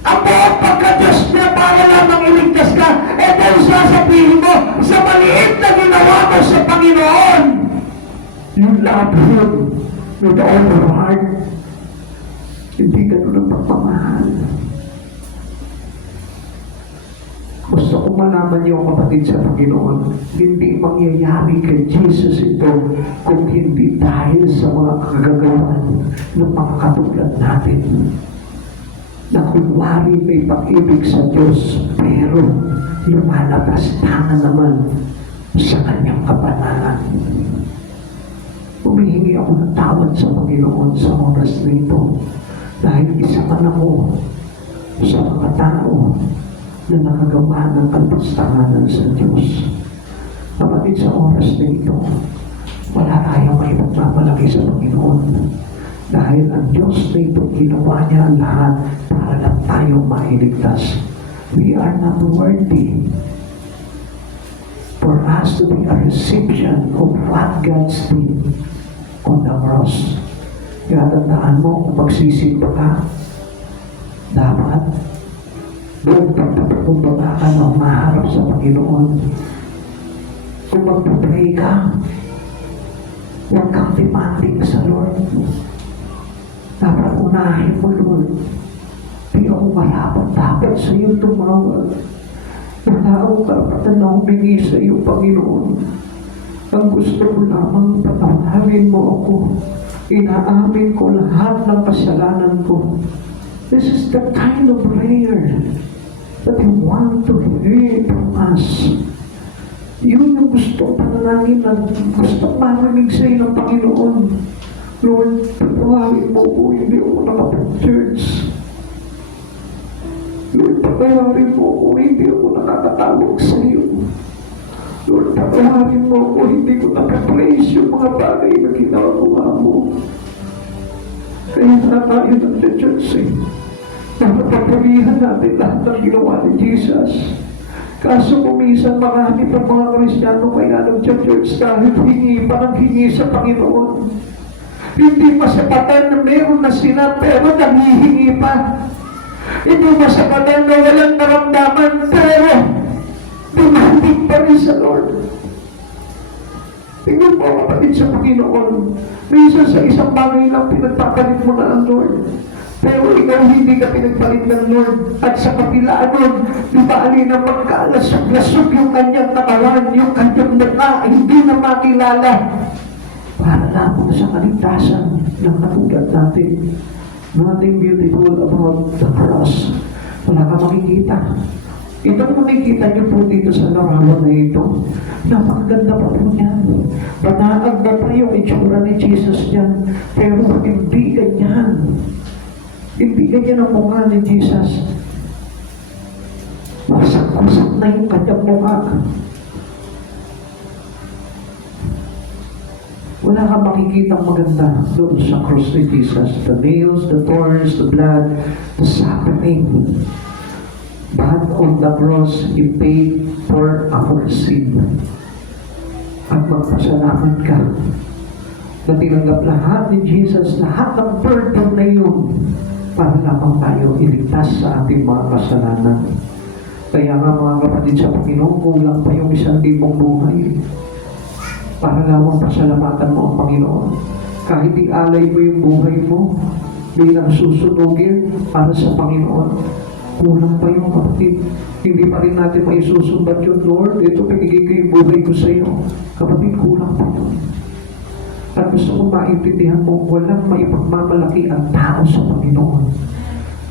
Apo ang pagka-Diyos niya para lamang iligtas ka. E dahil sasabihin mo, sa maliit na ginawa mo sa Panginoon, you love Him with all your heart. Hindi ka doon ang pagpamahal. Gusto ko malaman niyo, kapatid sa Panginoon, hindi mangyayari kay Jesus ito kung hindi dahil sa mga kagagawan ng mga katulad natin na kunwari may pag-ibig sa Diyos pero lumalapastangan naman sa kanyang kapanalan. Humihingi ako ng tawad sa Panginoon sa oras na ito dahil isa man ako sa mga tao na nakagawa ng kalpastanganan sa Diyos. Kapatid, sa oras na ito, wala tayong may pagpapalaki sa Panginoon. Dahil ang Diyos na ito, ginawa niya ang lahat para lang tayong mailigtas. We are not worthy for us to be a recipient of what God did on the cross. Kaya tandaan mo, kung magsisimba ka, dapat doon pagpapakumbaba ka na maharap sa Panginoon. Kung magpapray ka, huwag kang demanding sa Lord. Dapat unahin mo, Lord. Di ako marapat dapat sa iyo tumawag. Wala akong karapatan na humingi sa iyo, Panginoon. Ang gusto ko lamang patawarin mo ako. Inaamin ko lahat ng kasalanan ko. This is the kind of prayer that you want to hear from us. Yun yung gusto panalangin na gusto marinig sa iyo ng Panginoon. Lord, patawarin mo ko, hindi ako nakapag-church. Lord, patawarin mo ko, hindi ako nakakatawag sa iyo. Lord, patawarin mo ko, hindi ko nakapraise yung mga bagay na ginagawa mo. Kaya na tayo nag-church eh. Para papurihan natin lahat ng ginawa ni Jesus. Kaso kumisan marami pang mga Kristiyano kaya nag-church dahil hingi pa ng hingi sa Panginoon. Hindi masapatan na meron na sila pero nanghihingi pa. Hindi masapatan na walang naramdaman pero demanding pa rin sa Lord. Tingnan mo kapatid sa Panginoon. Minsan sa isang bagay lang pinagpapalit mo na ang Lord. Pero ikaw hindi ka pinagpalit ng Lord. At sa kapila nun, di ba alina magkalasog-lasog yung kanyang katawan, yung kanyang mukha, hindi na makilala. Para lamang sa kaligtasan ng katulad natin. Nothing beautiful about the cross. Wala ka makikita. Itong makikita niyo po dito sa larawan na ito, napakaganda pa po niyan. Panaag na pa yung itsura ni Jesus niyan, pero hindi ganyan. Hindi ganyan ang mukha ni Jesus. Wasak-wasak na yung kanyang mukha. Wala kang makikitang maganda doon sa cross ni Jesus. The nails, the thorns, the blood, the suffering. But on the cross, He paid for our sin. At magpasalamat ka na tinanggap lahat ni Jesus, lahat ng burden na yun para lamang tayo iligtas sa ating mga kasalanan. Kaya nga mga kapatid sa Panginoon, kulang pa yung 1,000 buhay para lamang pasalamatan mo ang Panginoon. Kahit i-alay mo yung buhay mo bilang susunugin para sa Panginoon, kulang pa yung kapatid. Hindi pa rin natin maisusumbat yun, Lord. Ito pinigay ko yung buhay ko sa iyo. Kapatid, kulang pa yun. At gusto kong maintindihan mo, walang maipagmamalaki ang tao sa Panginoon.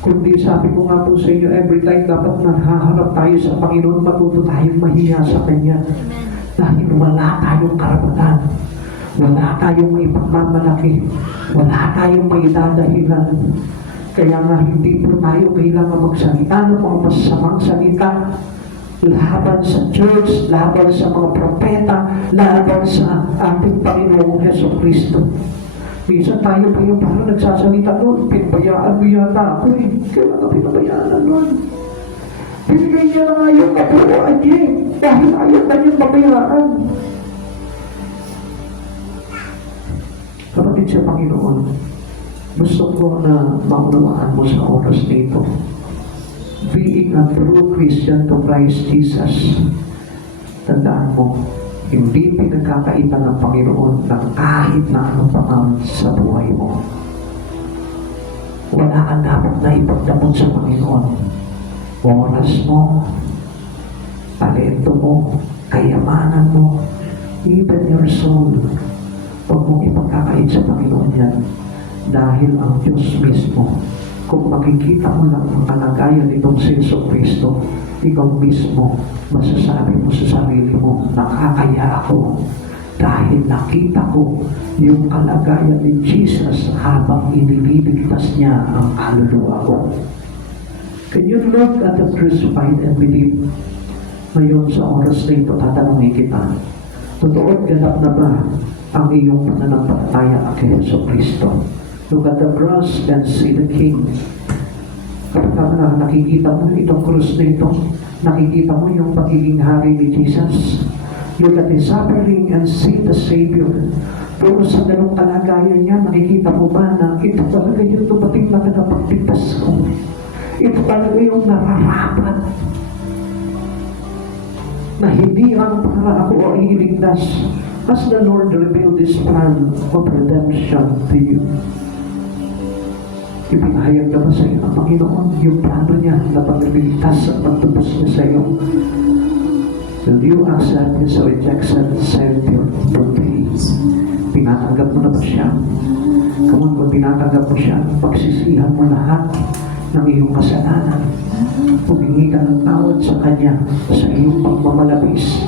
Kundi sabi ko nga po sa inyo, every time dapat nahaharap tayo sa Panginoon, matuto tayong mahiya sa Kanya. Dahil wala tayong karapatan. Wala tayong maipagmamalaki. Wala tayong maidadahilan. Kaya nga hindi po tayo kailangan magsalita ng mga masasamang salita laban sa church, laban sa mga propeta, laban sa ating Panginoong Heso Kristo. Minsan tayo pa yung parang nagsasalita doon, pinabayaan mo yata ako eh. Kailan ka pinabayaan nun? Binigay niya na nga yung kapuruan niya eh, dahil ayaw kanyang mabayaan. Kapatid sa Panginoon, gusto ko na maunawaan mo sa oras nito. Being a true Christian to Christ Jesus, tandaan mo, hindi pinagkakaitan ng Panginoon ng kahit na anong pangalan sa buhay mo. Wala kang dapat na ipagdamot sa Panginoon. Oras mo, talento mo, kayamanan mo, even your soul, huwag mong ipagkakait sa Panginoon yan. Dahil ang Diyos mismo, kung makikita mo lang ang kalagayan nitong si Jesu Kristo, ikaw mismo, masasabi mo sa sarili mo, nakakaya ako dahil nakita ko yung kalagayan ni Jesus habang inililigtas niya ang kaluluwa ko. Can you look at the crucified and believe? Ngayon sa oras na ito, tatanungin kita, totoo ganap na ba ang iyong pananampalataya kay Jesu Kristo? Look at the cross and see the King. Kapag nakikita mo itong krus na ito, nakikita mo yung pagiging hari ni Jesus. Look at His suffering and see the Savior. Pero sa ganong kalagayan niya, nakikita mo ba na ito talaga yung tumating na tagapagligtas ko? Ito talaga yung nararapat na hindi ang para ako ay iligtas as the Lord revealed this plan of redemption to you. Ipinahayag na ba sa iyo ang Panginoon yung plano niya na pagliligtas at pagtubos niya sa iyo? Will you accept His rejection Savior today? Tinatanggap mo na ba siya? Kung tinatanggap mo siya, pagsisihan mo lahat ng iyong kasalanan. Humingi ka ng tawad sa Kanya sa iyong pagmamalabis,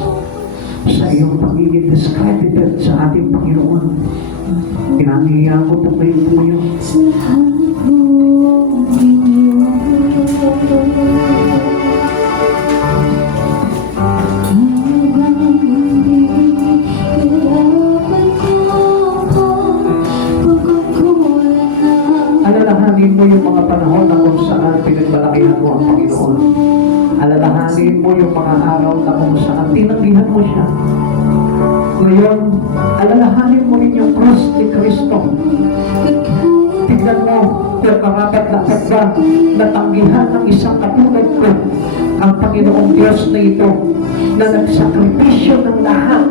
sa iyong pagiging discredited sa ating Panginoon. Pinangyayaan ko po kayo po yun. alalahanin mo yung mga araw na kung saan tinanggihan mo siya. Ngayon, alalahanin mo rin yung krus ni Kristo. Tignan mo kung karapat na ba natanggihan ng isang katulad ko ang Panginoong Diyos na ito na nagsakripisyo ng lahat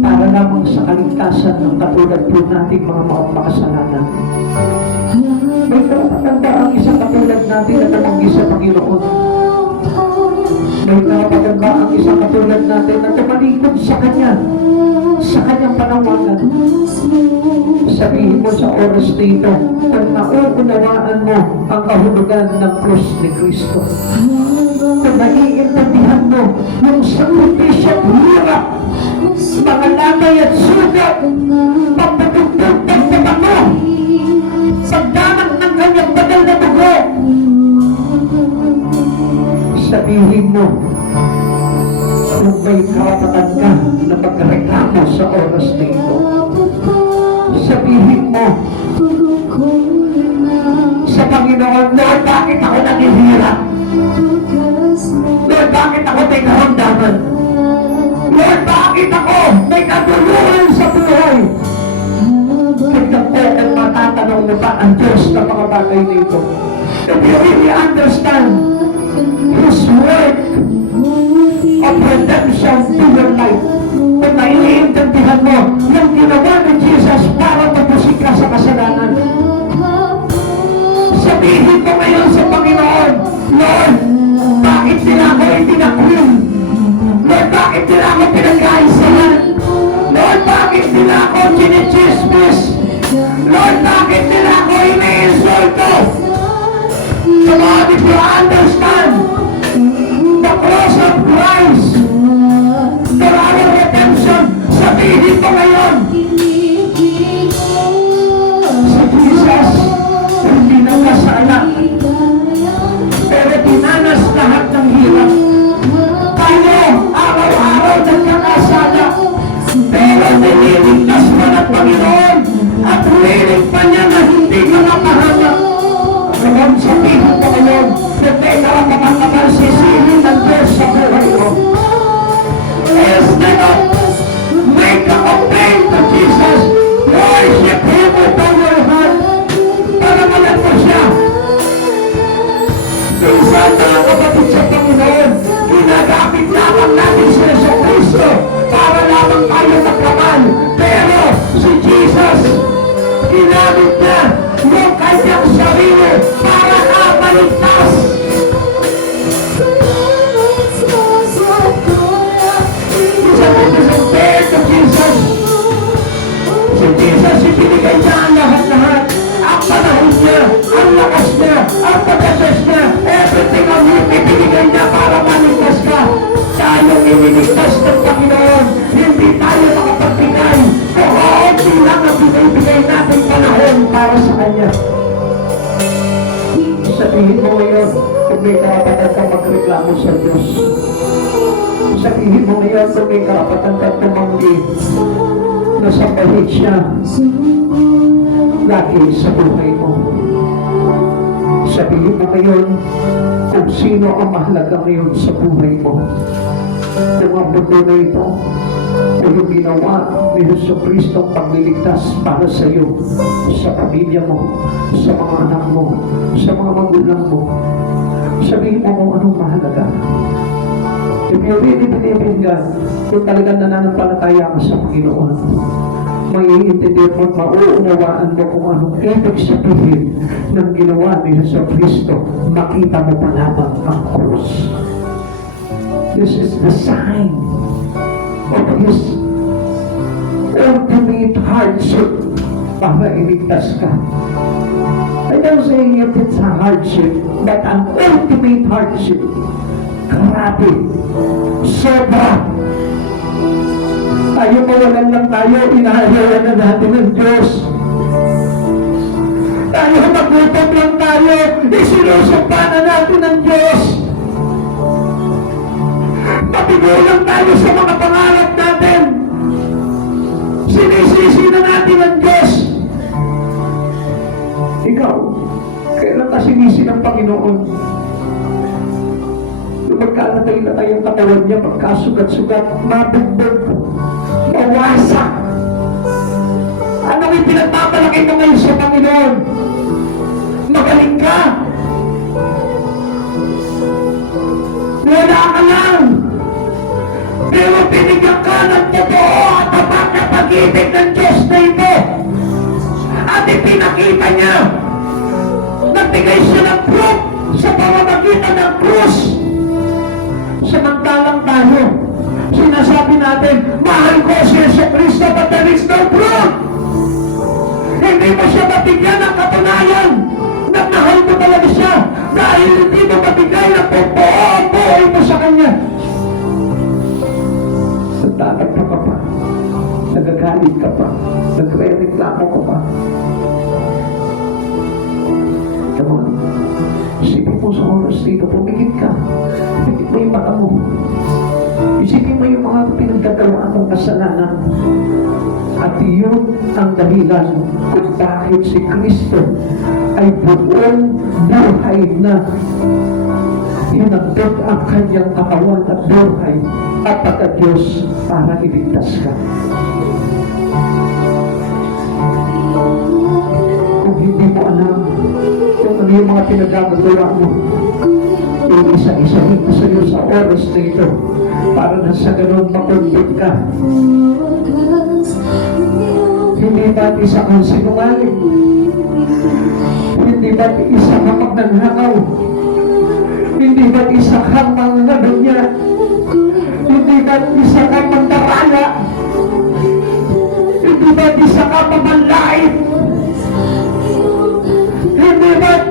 para lamang sa kaligtasan ng katulad po nating mga makasalanan. May karapatan ba ang isang katulad natin na tumanggi sa Panginoon? May karapatan ba ang isang katulad natin na tumalikod sa Kanya, sa Kanyang panawagan? Sabihin mo sa oras dito, kung nauunawaan mo ang kahulugan ng krus ni Kristo. Kung naiintindihan mo yung sakripisyo at hirap, mga lamay at sugat, pagpatugtog, pagpatako, pagdanak ng Kanyang banal na dugo. Sabihin mo, kung may karapatan ka na magreklamo sa oras na ito. Sabihin mo sa Panginoon, Lord, bakit ako naghihirap? Lord, bakit ako may karamdaman? Lord, bakit ako may kaduluhan sa buhay? Tignan ko at matatanong mo pa ang Diyos ng mga bagay nito. If you really understand His work of redemption to your life, kung naiintindihan mo yung ginawa ni Jesus para tapusin ka sa kasalanan, sabihin ko ngayon sa Panginoon, Lord, bakit nila ako itinakwil? Lord, bakit nila ako pinag-aisahan? Lord, bakit nila ako chinichismis? Lord, bakit nila ako iniinsulto? Come on, if you understand the cross of Christ for our redemption, sabihin ko ngayon, si Jesus hindi nagkasala, pero dinanas lahat ng hirap. Tayo, araw-araw nagkakasala, pero nililigtas mo ng Panginoon at hulilig pa niya na hindi ka napahanap. Ngayon, sabihin ko ngayon, na may karapatan ka ba sisinin ng Diyos sa buhay mo? Instead of make a complaint to Jesus, worship Him with all your heart para malagpo siya. Minsan mga kapatid sa Panginoon, ginagamit lamang natin si Yesu Cristo para lamang tayo naklaman. Pero si Jesus, ginamit niya yung kanyang sarili para kapaligtas. Si Jesus, ibinigay niya ang lahat-lahat. Ang panahon niya, ang lakas niya, ang pagkakas niya, everything ang ibinigay niya para maligtas ka. Tayong iniligtas ng Panginoon, hindi tayo makapagbigay. Kuhaunti lang ang binibigay natin panahon para sa Kanya. Sabihin mo ngayon, kung may karapatan ka magreklamo sa Diyos. Sabihin mo ngayon, kung may karapatan ka tumanggi na sampahin siya lagi sa buhay mo. Sabihin mo ngayon kung sino ang mahalaga ngayon sa buhay mo. Kung ang mundo na ito o yung ginawa ni Jesucristo pagliligtas para sa iyo, sa pamilya mo, sa mga anak mo, sa mga magulang mo. Sabihin mo kung anong mahalaga. If you really believe in God, kung talagang nananampalataya ka sa Panginoon, maiintindihan mo at mauunawaan mo kung anong ibig sabihin ng ginawa ni Jesucristo, makita mo pa lamang ang krus. This is the sign of His ultimate hardship para iligtas ka. I don't say if it's a hardship, but an ultimate hardship. Grabe. Sobra. Tayo mawalan lang tayo, inahayawan na natin ng Diyos. Tayo magutom lang tayo, isinusumpa na natin ng Diyos. Matigulang tayo sa mga pangarap natin. Sinisisi na natin ang Diyos. Ikaw, kailan ka sinisi ng Panginoon? Nung magka Talatay-latay ang katawan niya, pagkasugat-sugat, mabugbog, mawasak. Anong ipinagpapalaki mo ngayon sa Panginoon? Magaling ka. Wala ka lang. Pero binigyan ka ng totoo at tapat na pag-ibig ng Diyos na ito. At ipinakita niya. Nagbigay siya ng proof sa pamamagitan ng krus. Samantalang tayo, sinasabi natin, mahal ko si Jesucristo, but there is no proof. Hindi mo siya mabigyan ng katunayan na mahal mo talaga siya dahil hindi mo mabigay ng totoo ang buhay mo sa Kanya. Nagtatakpa ka pa, nagagalit ka pa, nagre-reklamo ka pa. Come on. Isipin mo sa oras dito, pumigit ka. Pumigit mo yung mata mo. Isipin mo yung mga pinagkagawaan mong kasalanan. At yun ang dahilan kung bakit si Kristo ay buong buhay na hinagdod ang kanyang katawan at buhay at pagka-Diyos para iligtas ka. Kung hindi mo alam kung ano yung mga pinagkagagawa mo, yung isa-isahin ko sa iyo sa oras na ito para na sa ganun makonvict ka. Hindi ba't isa kang sinungaling? Hindi ba't isa kang magnanakaw? Hindi ba't isa kang manganunya? Hindi ba't isa kang mandaraya? Hindi ba't isa kang mamanlait? Hindi ba't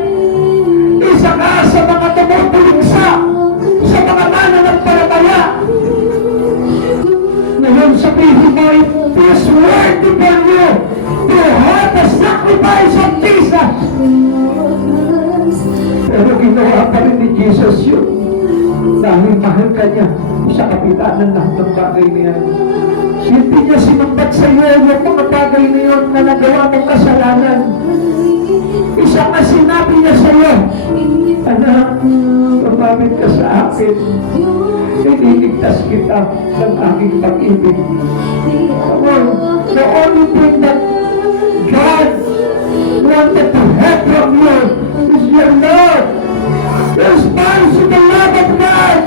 isa ka sa mga tumutulungsa sa mga mananampalataya? Ngayon sabihin mo, it is worthy for you to have the sacrifice of Jesus. Pero ginawa pa rin ni Jesus yun dahil mahal ka niya sa kapitan ng lahat ng bagay niya. Hindi niya sinumbat sa iyo yung mga bagay na yun na nagawa mong kasalanan. Isa nga sinabi niya sa iyo, anak, lumapit ka sa akin. Iniligtas kita ng aking pag-ibig. Come on, the only thing that God wanted to have from you is your love. Response to the love of God.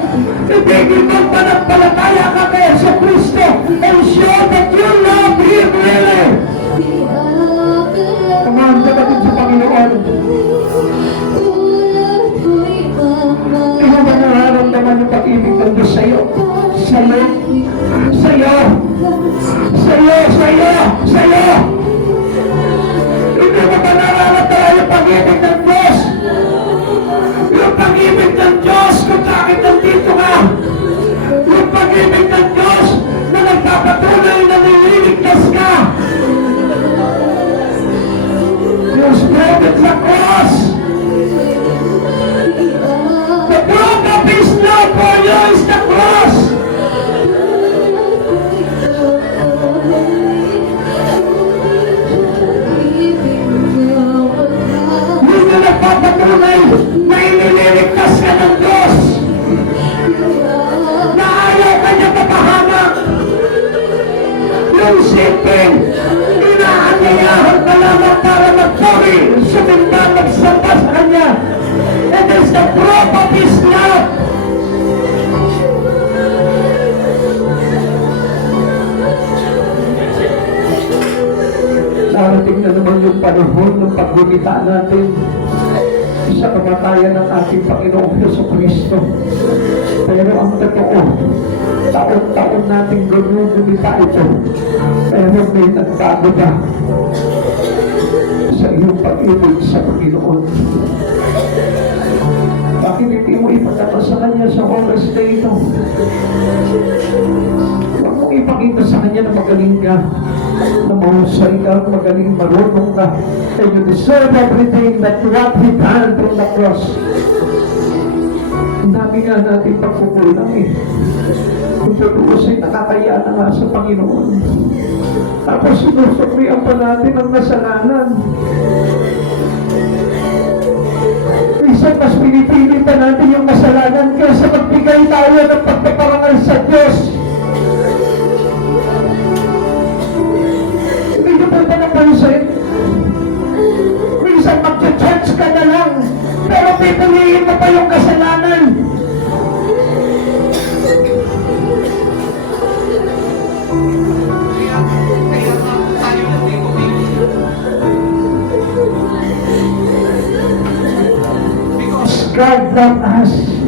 Ibigin mo panagpalataya ka kay Jesucristo and show that you love Him really. Come on, kapatid sa Panginoon. Ikaw ba nararamdaman yung pag-ibig ng Diyos sa'yo? Sa'yo? Sa'yo? Sa'yo? Sa'yo? Sa'yo? Hindi mo ba nararamdaman yung pag-ibig ng Diyos? Yung pag-ibig ng Diyos kung bakit nandito ka? Yung pag-ibig ng Diyos na nagpapatuloy na nililigtas ka? Yung spread sa cross. The proof of His love for you is the cross. Yun na nagpapatunay na inililigtas ka ng Diyos. Na ayaw ka niya mapahamak. Yung sipin, inaanyayahan ka lamang para magpuri, sumimba, magsamba sa Kanya. It is the proof of His love. Darating na naman yung panahon ng pagbumita natin sa kamatayan ng ating Panginoong Jesucristo. Pero ang totoo, taon-taon nating gumita ito. Pero may nagbago ba sa iyong pag-ibig sa Panginoon? Bakit hindi mo ipagkata sa Kanya sa oras na ito? Huwag mong ipakita sa Kanya na magaling ka, na mahusay ka, magaling marunong ka, and you deserve everything that what He done from the cross. Ang dami nga natin pagkukulang eh. Kung tutuusin, nakakaya na nga sa Panginoon. Tapos sinusukrian pa natin ang kasalanan. minsan mas pinipili pa natin yung kasalanan kaysa magbigay tayo ng pagpaparangal sa Diyos. Hindi niyo po ba napansin? Minsan mag-church ka na lang, pero pipiliin mo pa yung kasalanan. Because God loved us.